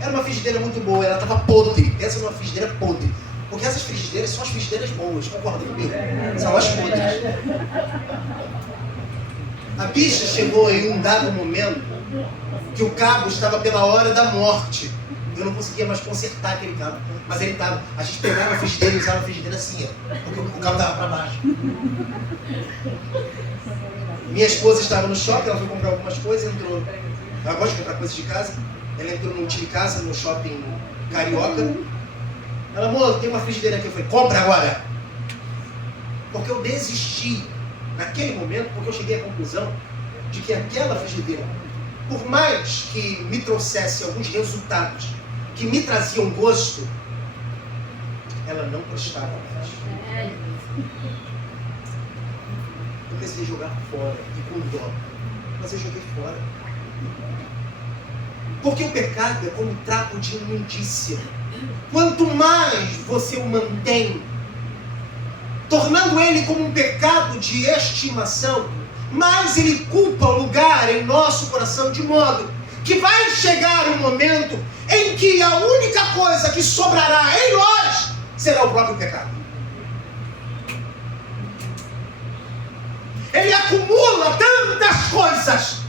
Era uma frigideira muito boa, ela estava podre. Pensa numa frigideira podre, porque essas frigideiras são as frigideiras boas, concorda comigo? São as podres. A bicha chegou em um dado momento que o cabo estava pela hora da morte. Eu não conseguia mais consertar aquele cabo, mas ele estava. A gente pegava a frigideira e usava a frigideira assim, ó, porque o cabo estava para baixo. Minha esposa estava no shopping, ela foi comprar algumas coisas, entrou. Ela gosta de comprar coisas de casa. Ela entrou no Time Casa, no shopping carioca. Ela, amor, tem uma frigideira aqui. Eu falei, compra agora. Porque eu desisti naquele momento, porque eu cheguei à conclusão de que aquela frigideira, por mais que me trouxesse alguns resultados que me traziam gosto, ela não prestava mais. Eu precisei jogar fora, e com dó, mas eu joguei fora. Porque o pecado é como um trapo de imundícia. Quanto mais você o mantém, tornando ele como um pecado de estimação, mais ele culpa o lugar em nosso coração, de modo que vai chegar um momento em que a única coisa que sobrará em nós será o próprio pecado. Ele acumula tantas coisas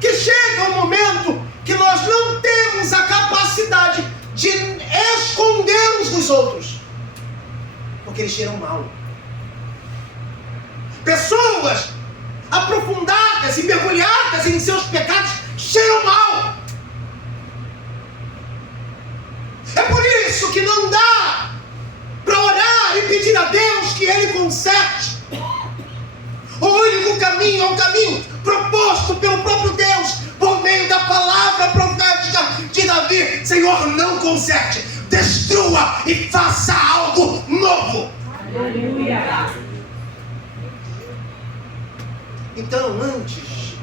que chega um momento que nós não temos a capacidade de esconder-nos dos outros, porque eles cheiram mal. Pessoas aprofundadas e mergulhadas em seus pecados cheiram mal. É por isso que não dá para orar e pedir a Deus que Ele conserte. O único caminho é o caminho proposto pelo próprio Deus, por meio da palavra profética de Davi. Senhor, não conserte, destrua e faça algo novo. Aleluia. Então, antes,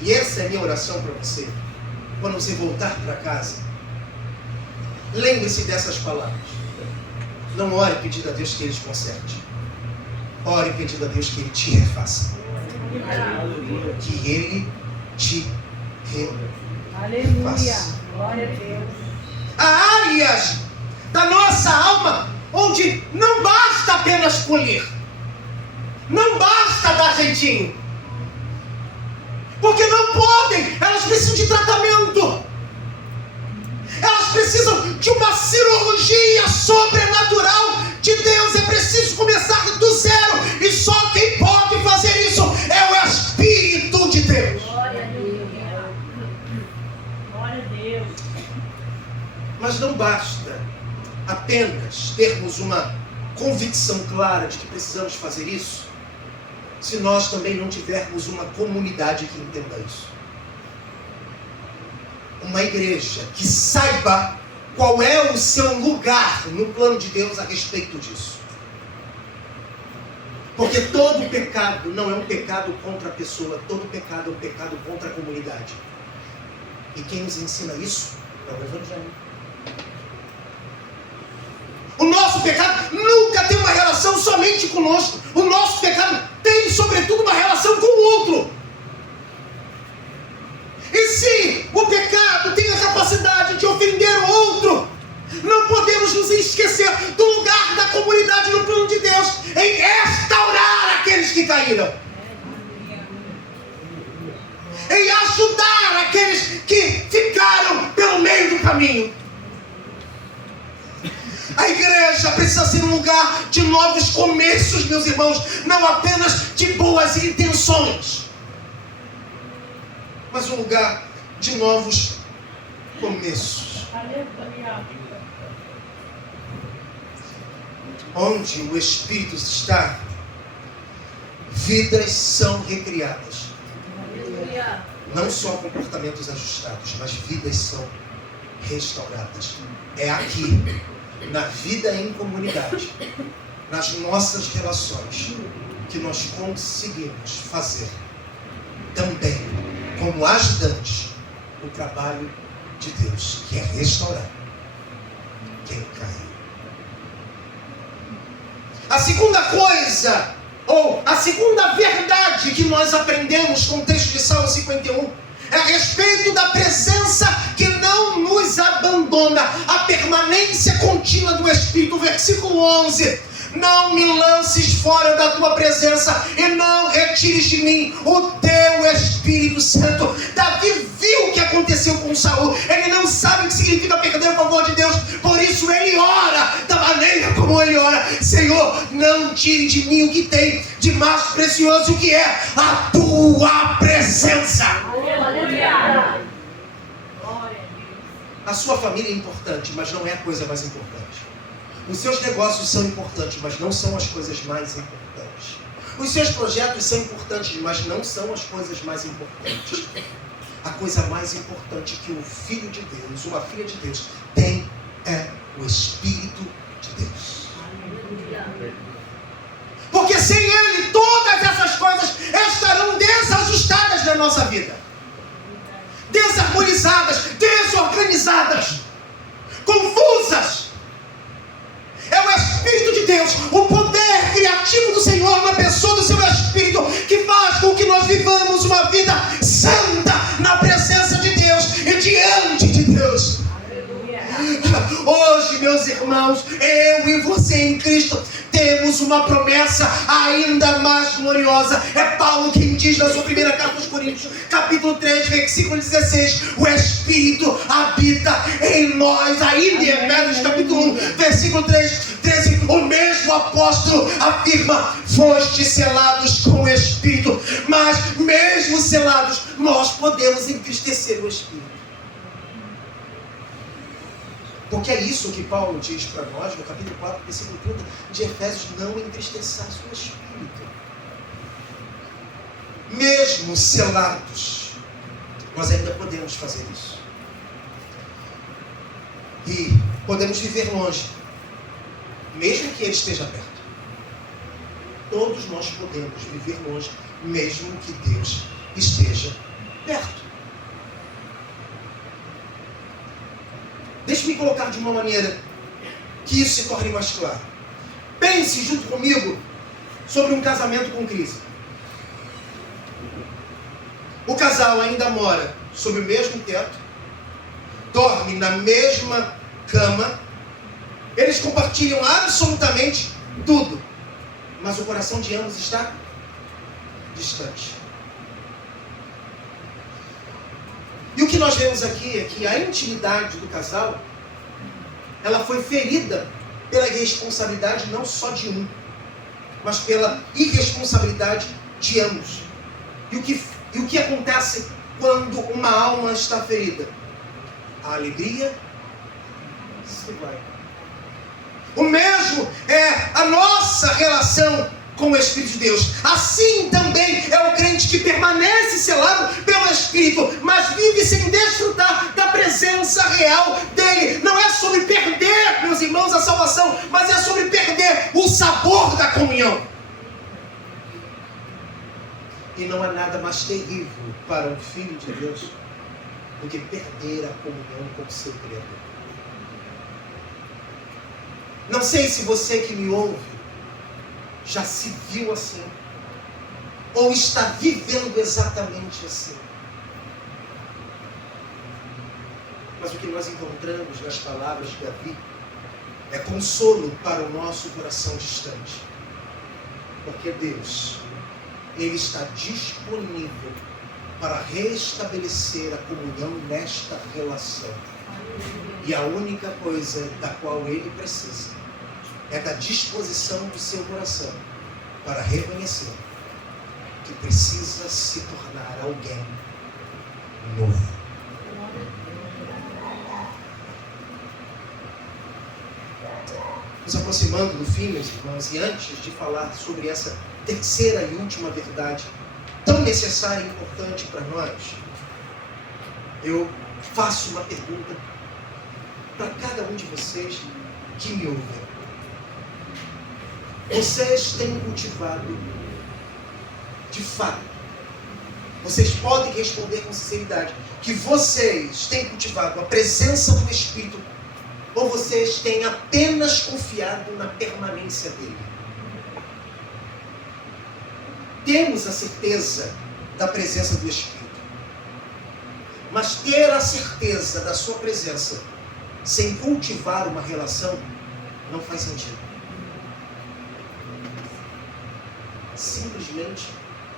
e essa é a minha oração para você, quando você voltar para casa, lembre-se dessas palavras. Não ore pedindo a Deus que Ele te conserte. Ore pedindo a Deus que Ele te refaça. Que Ele te refaça. Glória a Deus. Há áreas da nossa alma onde não basta apenas polir. Não basta dar jeitinho. Porque não podem, elas precisam de tratamento. Elas precisam de uma cirurgia sobrenatural de Deus. É preciso começar do zero. E só quem pode fazer isso é o Espírito de Deus. Glória a Deus. Glória a Deus. Mas não basta apenas termos uma convicção clara de que precisamos fazer isso, se nós também não tivermos uma comunidade que entenda isso. Uma igreja que saiba qual é o seu lugar no plano de Deus a respeito disso. Porque todo pecado não é um pecado contra a pessoa, todo pecado é um pecado contra a comunidade. E quem nos ensina isso é o Evangelho. O nosso pecado nunca tem uma relação somente conosco. O nosso pecado tem, sobretudo, uma relação com o outro. E se o pecado tem a capacidade de ofender o outro, não podemos nos esquecer do lugar da comunidade no plano de Deus em restaurar aqueles que caíram, em ajudar aqueles que ficaram pelo meio do caminho. A igreja precisa ser um lugar de novos começos, meus irmãos, não apenas de boas intenções, mas um lugar de novos começos. Aleluia. Onde o Espírito está, vidas são recriadas. Aleluia. Não só comportamentos ajustados, mas vidas são restauradas. É aqui, na vida em comunidade, nas nossas relações, que nós conseguimos fazer também, como ajudantes, o trabalho de Deus, que é restaurar quem caiu. A segunda coisa, ou a segunda verdade que nós aprendemos com o texto de Salmo 51, é a respeito da presença que não nos abandona, a permanência contínua do Espírito. Versículo 11: não me lances fora da tua presença e não retires de mim o teu Espírito Santo. Davi viu o que aconteceu com Saul. Ele não sabe o que significa perder o favor de Deus, por isso ele ora da maneira como ele ora: Senhor, não tire de mim o que tem de mais precioso, que é a tua presença. Aleluia. A sua família é importante, mas não é a coisa mais importante. Os seus negócios são importantes, mas não são as coisas mais importantes. Os seus projetos são importantes, mas não são as coisas mais importantes. A coisa mais importante que um filho de Deus, uma filha de Deus, tem é o Espírito de Deus. Porque sem Ele, todas essas coisas estarão desajustadas na nossa vida. Desarmonizadas, desorganizadas, confusas. É o Espírito de Deus, o poder criativo do Senhor na pessoa do seu Espírito, que faz com que nós vivamos uma vida santa na presença de Deus e diante de Deus. Hoje, meus irmãos, eu e você em Cristo temos uma promessa ainda mais gloriosa. É Paulo quem diz na sua primeira carta aos Coríntios, capítulo 3, versículo 16: o Espírito habita em nós. Ainda em Efésios, capítulo 1, versículo 13, o mesmo apóstolo afirma: foste selados com o Espírito. Mas mesmo selados, nós podemos entristecer o Espírito. Porque é isso que Paulo diz para nós no capítulo 4, versículo 30 de Efésios: não entristeçasse o Espírito. Mesmo selados, nós ainda podemos fazer isso. E podemos viver longe, mesmo que Ele esteja perto. Todos nós podemos viver longe, mesmo que Deus esteja perto. Deixe-me colocar de uma maneira que isso se torne mais claro. Pense junto comigo sobre um casamento com crise. O casal ainda mora sob o mesmo teto, dorme na mesma cama, eles compartilham absolutamente tudo, mas o coração de ambos está distante. E o que nós vemos aqui é que a intimidade do casal, ela foi ferida pela irresponsabilidade não só de um, mas pela irresponsabilidade de ambos. E o que acontece quando uma alma está ferida? A alegria se vai. O mesmo é a nossa relação com o Espírito de Deus. Assim também é o crente que permanece selado pelo Espírito, mas vive sem desfrutar da presença real dele. Não é sobre perder, meus irmãos, a salvação, mas é sobre perder o sabor da comunhão. E não há nada mais terrível para um filho de Deus do que perder a comunhão com o seu Criador. Não sei se você que me ouve já se viu assim, ou está vivendo exatamente assim. Mas o que nós encontramos nas palavras de Davi é consolo para o nosso coração distante. Porque Deus, Ele está disponível para restabelecer a comunhão nesta relação. E a única coisa da qual Ele precisa é da disposição do seu coração para reconhecer que precisa se tornar alguém novo. Nos aproximando do fim, meus irmãos, e antes de falar sobre essa terceira e última verdade tão necessária e importante para nós, eu faço uma pergunta para cada um de vocês que me ouvem. Vocês têm cultivado de fato, vocês podem responder com sinceridade que vocês têm cultivado a presença do Espírito ou vocês têm apenas confiado na permanência dele. Temos a certeza da presença do Espírito, mas ter a certeza da sua presença sem cultivar uma relação não faz sentido. Simplesmente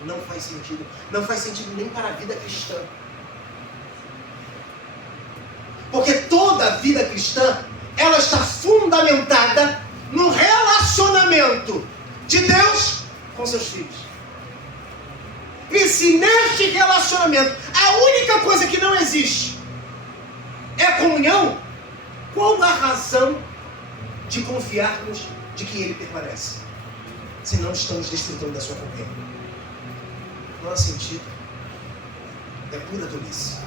não faz sentido. Não faz sentido nem para a vida cristã. Porque toda a vida cristã, ela está fundamentada no relacionamento de Deus com seus filhos. E se neste relacionamento a única coisa que não existe é a comunhão, qual a razão de confiarmos de que Ele permanece? Se não estamos desfrutando da sua companhia. Não há sentido. É pura tolice.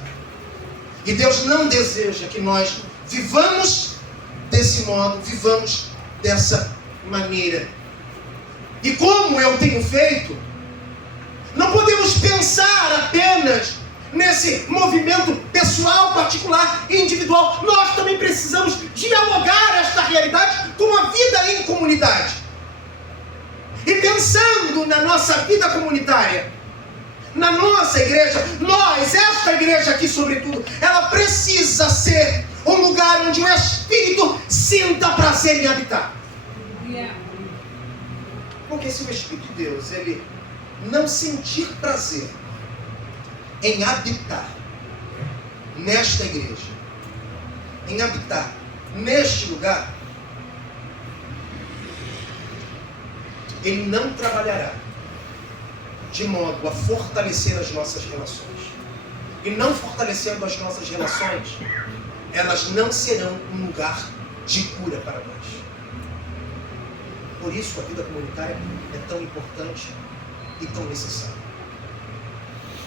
E Deus não deseja que nós vivamos desse modo, vivamos dessa maneira. E como eu tenho feito, não podemos pensar apenas nesse movimento pessoal, particular e individual. Nós também precisamos dialogar esta realidade com a vida em comunidade. E pensando na nossa vida comunitária, na nossa igreja, esta igreja aqui sobretudo, ela precisa ser um lugar onde o Espírito sinta prazer em habitar. Porque se o Espírito de Deus, ele não sentir prazer em habitar nesta igreja, em habitar neste lugar, ele não trabalhará de modo a fortalecer as nossas relações. E não fortalecendo as nossas relações, elas não serão um lugar de cura para nós. Por isso a vida comunitária é tão importante e tão necessária.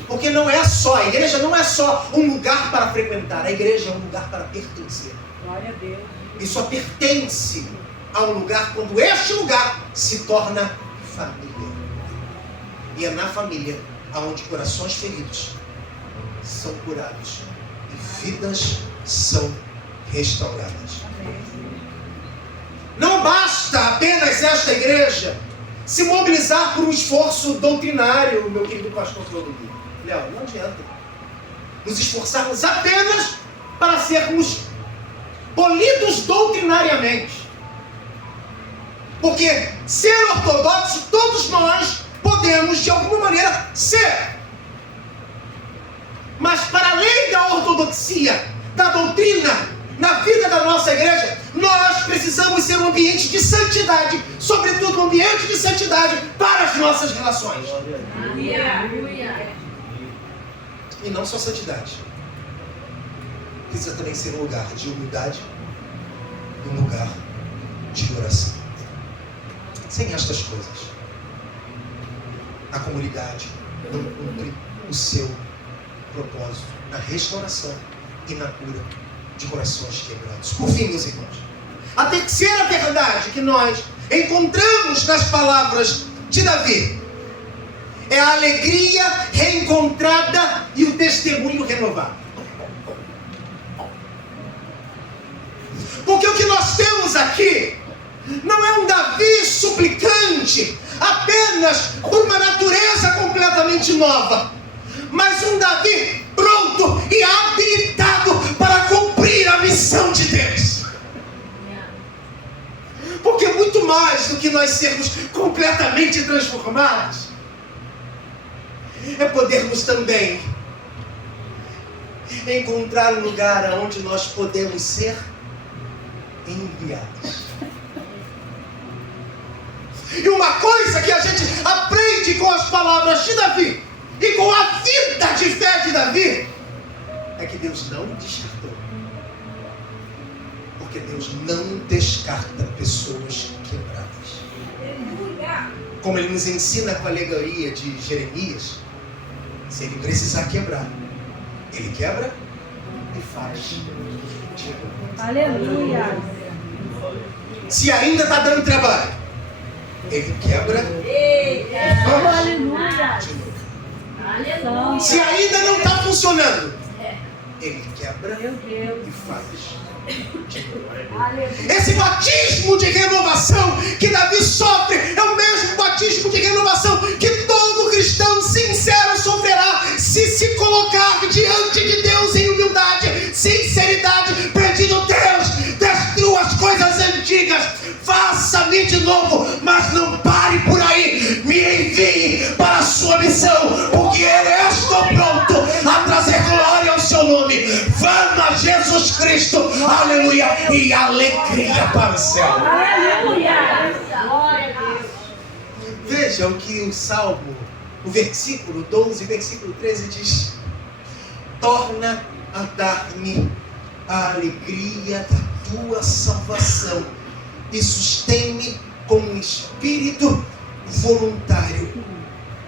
Porque a igreja não é só um lugar para frequentar, a igreja é um lugar para pertencer. Glória a Deus. E só pertence a um lugar quando este lugar se torna família. E é na família onde corações feridos são curados e vidas são restauradas. Não basta apenas esta igreja se mobilizar por um esforço doutrinário, meu querido pastor Clodomiro. Léo, não adianta nos esforçarmos apenas para sermos polidos doutrinariamente. Porque ser ortodoxo, todos nós podemos de alguma maneira ser. Mas para além da ortodoxia, da doutrina, na vida da nossa igreja, nós precisamos ser um ambiente de santidade, sobretudo um ambiente de santidade para as nossas relações. E não só santidade. Precisa também ser um lugar de humildade e um lugar de oração. Sem estas coisas, a comunidade não cumpre o seu propósito na restauração e na cura de corações quebrados. Por fim, meus irmãos, a terceira verdade que nós encontramos nas palavras de Davi é a alegria reencontrada e o testemunho renovado. Porque o que nós temos aqui não é um Davi suplicante apenas por uma natureza completamente nova, mas um Davi pronto e habilitado para cumprir a missão de Deus. Porque muito mais do que nós sermos completamente transformados, é podermos também encontrar um lugar onde nós podemos ser enviados. E uma coisa que a gente aprende com as palavras de Davi e com a vida de fé de Davi é que Deus não o descartou. Porque Deus não descarta pessoas quebradas. Como ele nos ensina com a alegoria de Jeremias, se ele precisar quebrar, ele quebra e faz. Aleluia. Se ainda está dando trabalho, ele quebra Aleluia. de Aleluia. Se ainda não está funcionando, Ele quebra Meu Deus. e faz. Aleluia. Esse batismo de renovação que Davi sofre é o mesmo batismo de renovação que todo cristão sincero sofrerá se colocar diante de Deus em humildade, sinceridade, pedindo: Deus, destrua as coisas antigas, faça-me de novo, mas não pare por aí, me envie para a sua missão, porque eu estou pronto a trazer glória ao seu nome, fama a Jesus Cristo, aleluia, e alegria para o céu. Aleluia. Glória a Deus. Veja o que o Salmo, o versículo 12, versículo 13 diz: torna a dar-me a alegria da tua salvação e sustém-me com um espírito voluntário.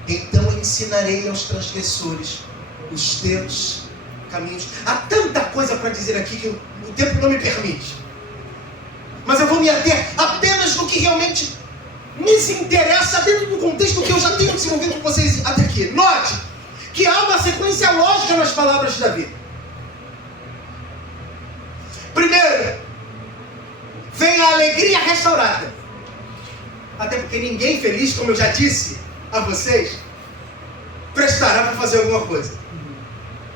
Então ensinarei aos transgressores os teus caminhos. Há tanta coisa para dizer aqui que o tempo não me permite. Mas eu vou me ater apenas no que realmente nos interessa dentro do contexto que eu já tenho desenvolvido com vocês até aqui. Note que há uma sequência lógica nas palavras de Davi. Primeiro, vem a alegria restaurada. Até porque ninguém feliz, como eu já disse a vocês, prestará para fazer alguma coisa.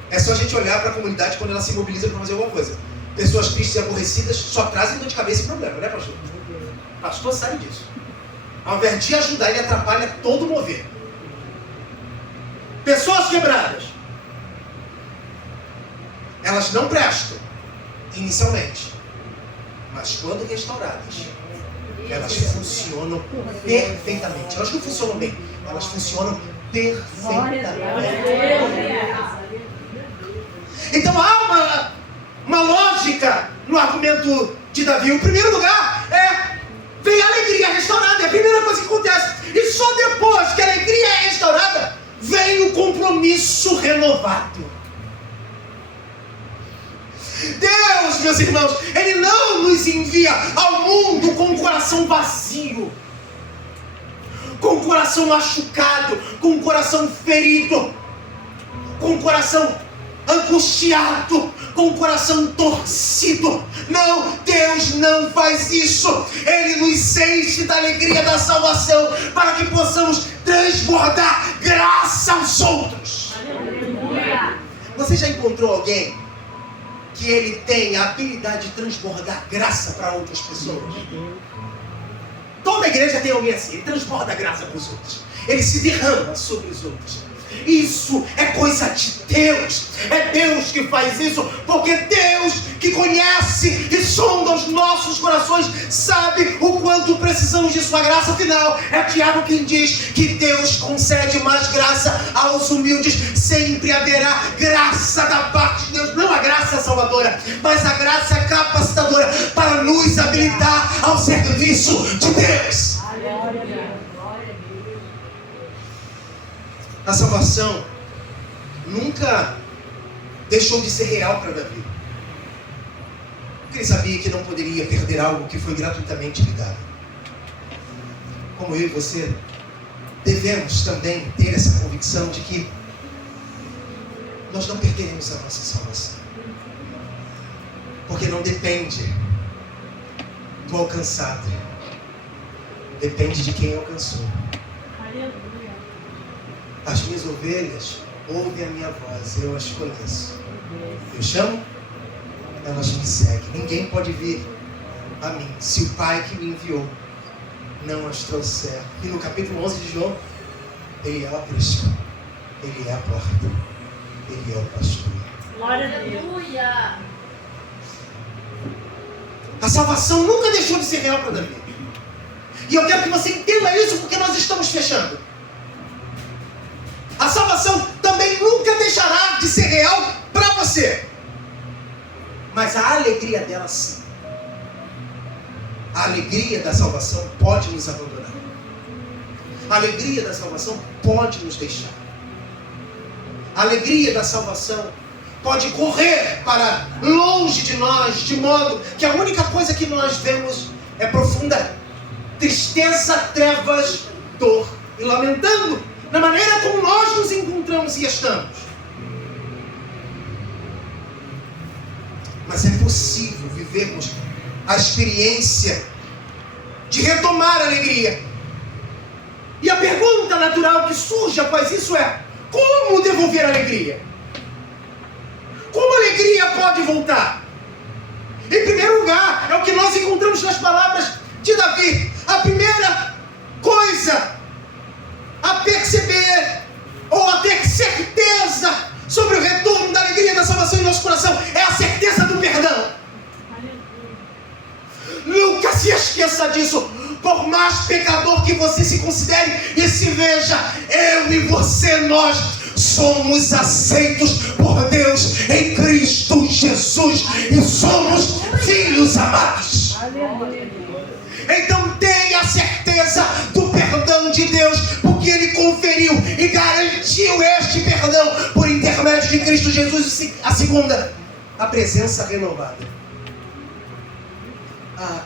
É só a gente olhar para a comunidade quando ela se mobiliza para fazer alguma coisa. Pessoas tristes e aborrecidas só trazem dor de cabeça e problema, né, pastor? O pastor sabe disso. Ao invés de ajudar, ele atrapalha todo o mover. Pessoas quebradas, elas não prestam inicialmente, mas quando restauradas, elas funcionam perfeitamente. Elas não funcionam bem, elas funcionam perfeitamente. Então há uma lógica no argumento de Davi. O primeiro lugar vem a alegria restaurada, é a primeira coisa que acontece. E só depois que a alegria é restaurada, vem o compromisso renovado. Deus, meus irmãos, Ele não nos envia ao mundo com o coração vazio, com o coração machucado, com o coração ferido, com o coração angustiado, com o coração torcido. Não, Deus não faz isso. Ele nos enche da alegria da salvação para que possamos transbordar graça aos outros. Aleluia. Você já encontrou alguém que ele tem a habilidade de transbordar graça para outras pessoas? Toda igreja tem alguém assim. Ele transborda graça para os outros, ele se derrama sobre os outros. Isso é coisa de Deus. É Deus que faz isso, porque Deus que conhece e sonda os nossos corações sabe o quanto precisamos de sua graça. Afinal, é Tiago quem diz que Deus concede mais graça aos humildes. Sempre haverá graça da parte de Deus, não a graça salvadora, mas a graça capacitadora para nos habilitar ao serviço de Deus. A salvação nunca deixou de ser real para Davi. Porque ele sabia que não poderia perder algo que foi gratuitamente lhe dado. Como eu e você devemos também ter essa convicção de que nós não perderemos a nossa salvação. Porque não depende do alcançado, depende de quem alcançou. Aleluia. As minhas ovelhas ouvem a minha voz, eu as conheço. Eu chamo, elas me seguem. Ninguém pode vir a mim se o Pai que me enviou não as trouxer. E no capítulo 11 de João, Ele é o aprisco, Ele é a porta, Ele é o pastor. Glória a Deus. A salvação nunca deixou de ser real para Davi. E eu quero que você entenda isso, porque nós estamos fechando. A salvação também nunca deixará de ser real para você. Mas a alegria dela sim. A alegria da salvação pode nos abandonar. A alegria da salvação pode nos deixar. A alegria da salvação pode correr para longe de nós, de modo que a única coisa que nós vemos é profunda tristeza, trevas, dor e lamentando na maneira como nós nos encontramos e estamos. Mas é possível vivermos a experiência de retomar a alegria. E a pergunta natural que surge após isso é: como devolver a alegria? Como a alegria pode voltar? Em primeiro lugar, é o que nós encontramos nas palavras de Davi. A primeira coisa a perceber ou a ter certeza sobre o retorno da alegria e da salvação em nosso coração é a certeza do perdão. Nunca se esqueça disso. Por mais pecador que você se considere e se veja, eu e você, nós somos aceitos por Deus em Cristo Jesus e somos filhos amados. Então tenha certeza do perdão de Deus, porque Ele conferiu e garantiu este perdão por intermédio de Cristo Jesus. A segunda, a presença renovada.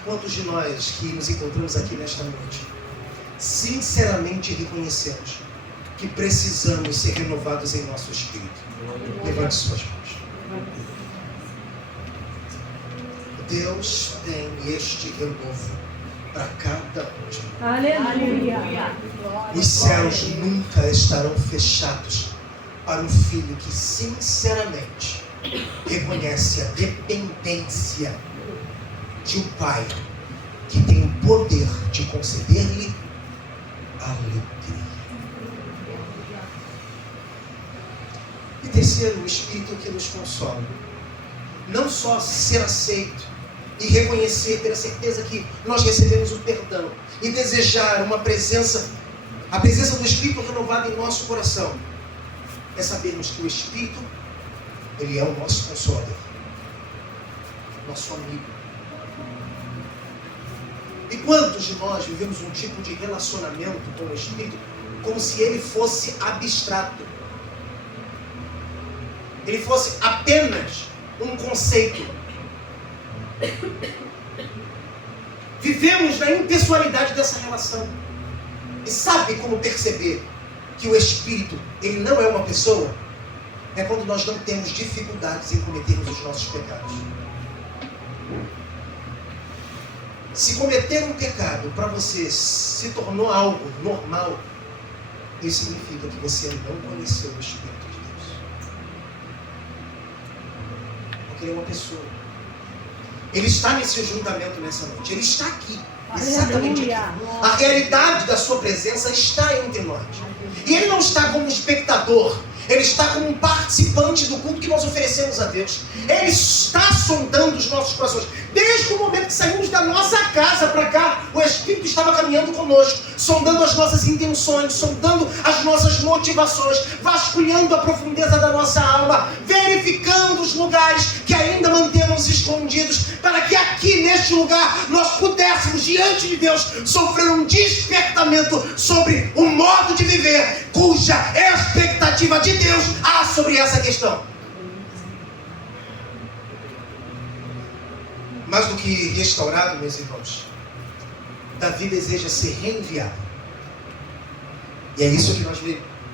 Quantos de nós que nos encontramos aqui nesta noite sinceramente reconhecemos que precisamos ser renovados em nosso espírito? Levante suas mãos. Deus tem este renovo para cada um de nós. Aleluia. Os céus nunca estarão fechados para um filho que sinceramente reconhece a dependência de um pai que tem o poder de conceder-lhe alegria. E terceiro, o Espírito que nos consola. Não só ser aceito e reconhecer, ter a certeza que nós recebemos o perdão e desejar uma presença, a presença do Espírito renovada em nosso coração, é sabermos que o Espírito, ele é o nosso consolador, nosso amigo. E quantos de nós vivemos um tipo de relacionamento com o Espírito como se ele fosse abstrato, ele fosse apenas um conceito? Vivemos na impessoalidade dessa relação. E sabe como perceber que o Espírito, ele não é uma pessoa? É quando nós não temos dificuldades em cometermos os nossos pecados. Se cometer um pecado para você se tornou algo normal, isso significa que você não conheceu o Espírito de Deus. Porque ele é uma pessoa. Ele está nesse ajuntamento nessa noite. Ele está aqui. Exatamente aqui. A realidade da sua presença está entre nós. E ele não está como um espectador. Ele está como um participante do culto que nós oferecemos a Deus. Ele está sondando os nossos corações. Desde o momento que saímos da nossa casa para cá, o Espírito estava caminhando conosco, sondando as nossas intenções, sondando as nossas motivações, vasculhando a profundeza da nossa alma, verificando os lugares que ainda mantemos escondidos, para que aqui neste lugar nós pudéssemos, diante de Deus, sofrer um despertamento sobre o modo de viver, cuja expectativa de Deus há sobre essa questão. Mais do que restaurado, meus irmãos, Davi deseja ser reenviado. E é isso que nós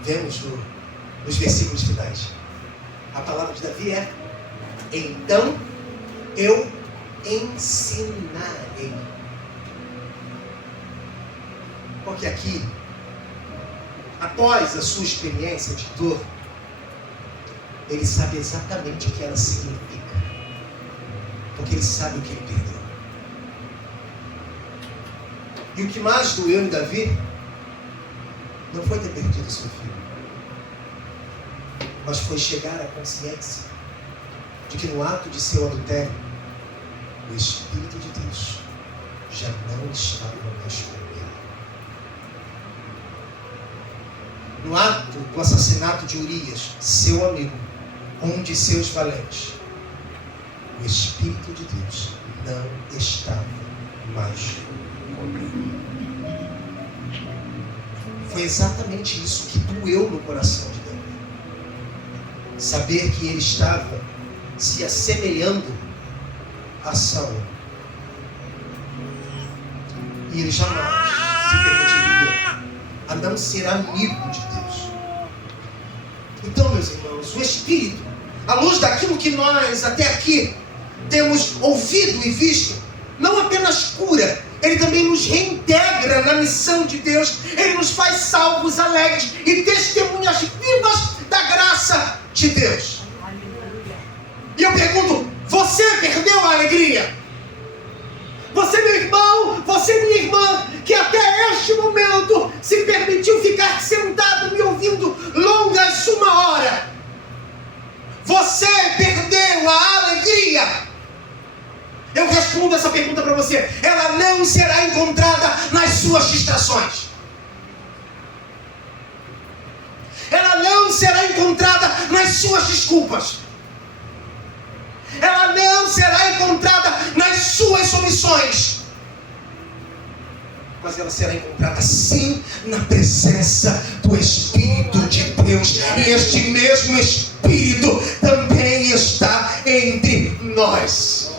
vemos nos versículos finais. A palavra de Davi é: então eu ensinarei. Porque aqui, após a sua experiência de dor, ele sabe exatamente o que ela significa. Porque ele sabe o que ele perdeu. E o que mais doeu em Davi não foi ter perdido seu filho, mas foi chegar à consciência de que no ato de seu adultério, o Espírito de Deus já não estava mais com ele. No ato do assassinato de Urias, seu amigo, um de seus valentes, o Espírito de Deus não estava mais comigo. Foi exatamente isso que doeu no coração de Davi. Saber que ele estava se assemelhando a Saul. E ele jamais se permitiria a não ser amigo de Deus. meus irmãos, o Espírito, à luz daquilo que nós até aqui temos ouvido e visto, não apenas cura, Ele também nos reintegra na missão de Deus. Ele nos faz salvos, alegres e testemunhas vivas da graça de Deus. E eu pergunto, você perdeu a alegria? Você, meu irmão, você, minha irmã, que até este momento se permitiu ficar sentado me ouvindo longas 1 hora. Você perdeu a alegria? Eu respondo essa pergunta para você. Ela não será encontrada nas suas distrações. Ela não será encontrada nas suas desculpas. Ela não será encontrada nas suas omissões. Mas ela será encontrada sim na presença do Espírito de Deus. E este mesmo Espírito também está entre nós.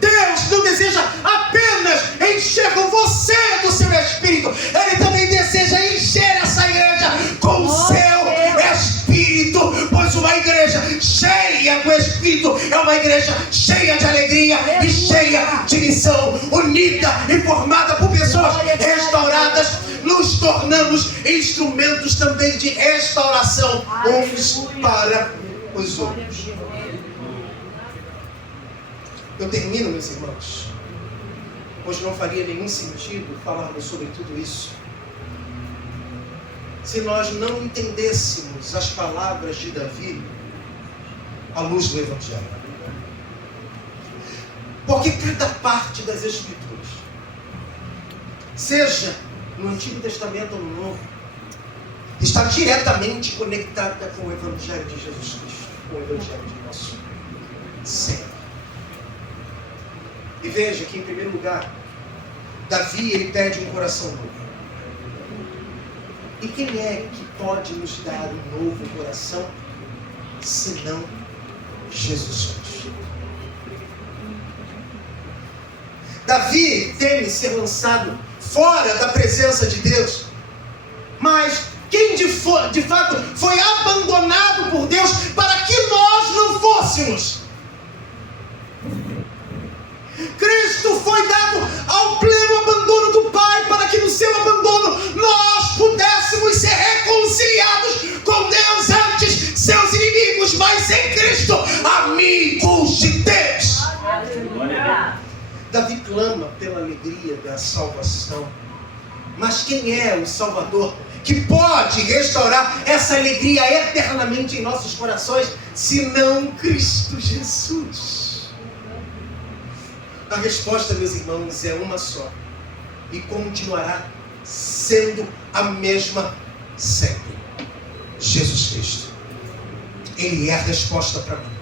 Deus não deseja apenas encher você do seu Espírito. Ele também deseja encher essa igreja com o seu Espírito. Pois uma igreja cheia do Espírito é uma igreja cheia de alegria e cheia de missão, unida e formada por pessoas restauradas. Nos tornamos instrumentos também de restauração uns para os outros. Eu termino, meus irmãos, pois não faria nenhum sentido falarmos sobre tudo isso se nós não entendêssemos as palavras de Davi à luz do Evangelho. Porque cada parte das Escrituras, seja no Antigo Testamento ou no Novo, está diretamente conectada com o Evangelho de Jesus Cristo, com o Evangelho de nosso Senhor. E veja que, em primeiro lugar, Davi, ele pede um coração novo. E quem é que pode nos dar um novo coração, senão Jesus Cristo? Davi teme ser lançado fora da presença de Deus. Mas quem de fato foi abandonado por Deus para que nós não fôssemos? Cristo foi dado ao pleno abandono do Pai para que no seu abandono nós pudéssemos ser reconciliados com Deus, antes seus inimigos, mas em Cristo amigos de Deus. Davi clama pela alegria da salvação. Mas quem é o Salvador que pode restaurar essa alegria eternamente em nossos corações, senão Cristo Jesus? A resposta, meus irmãos, é uma só. E continuará sendo a mesma sempre. Jesus Cristo. Ele é a resposta para mim.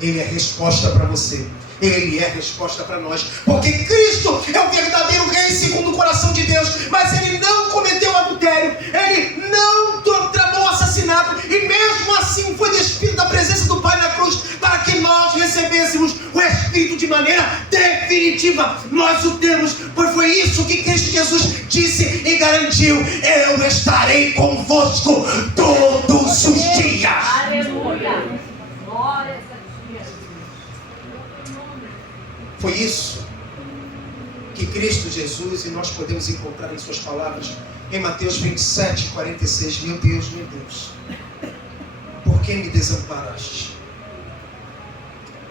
Ele é a resposta para você. Ele é a resposta para nós. Porque Cristo é o verdadeiro rei segundo o coração de Deus. Mas ele não cometeu adultério. Ele não tramou assassinato. E mesmo assim foi despido da presença do Pai na cruz, para que nós recebêssemos o Espírito de maneira definitiva. Nós o temos, pois foi isso que Cristo Jesus disse e garantiu: eu estarei convosco todos os dias. Aleluia. Glória a Deus. Foi isso que Cristo Jesus, e nós podemos encontrar em suas palavras em Mateus 27, 46. Meu Deus, por que me desamparaste?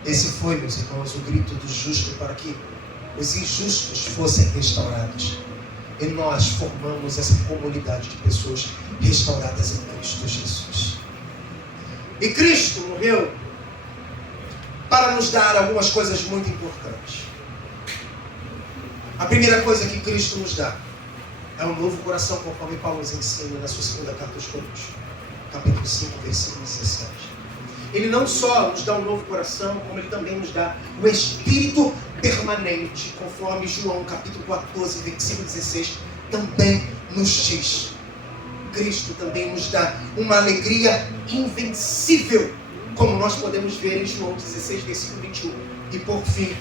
Esse foi, meus irmãos, o grito do justo para que os injustos fossem restaurados. E nós formamos essa comunidade de pessoas restauradas em Cristo Jesus. E Cristo morreu para nos dar algumas coisas muito importantes. A primeira coisa que Cristo nos dá é um novo coração, conforme Paulo nos ensina na sua segunda carta aos Coríntios, capítulo 5, versículo 17. Ele não só nos dá um novo coração, como ele também nos dá o Espírito permanente, conforme João capítulo 14, versículo 16, também nos diz. Cristo também nos dá uma alegria invencível, como nós podemos ver em João 16, versículo 21. E por fim,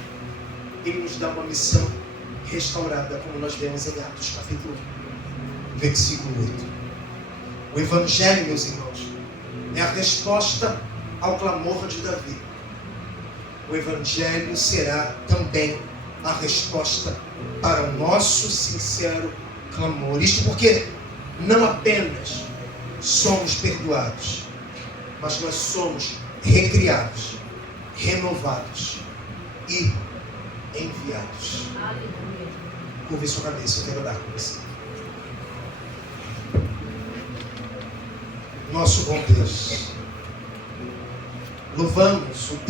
ele nos dá uma missão restaurada, como nós vemos em Atos capítulo 1, versículo 8. O Evangelho, meus irmãos, é a resposta ao clamor de Davi. O Evangelho será também a resposta para o nosso sincero clamor. Isto porque não apenas somos perdoados, mas nós somos recriados, renovados e enviados. Curve sua cabeça, eu quero orar com você. Nosso bom Deus, louvamos o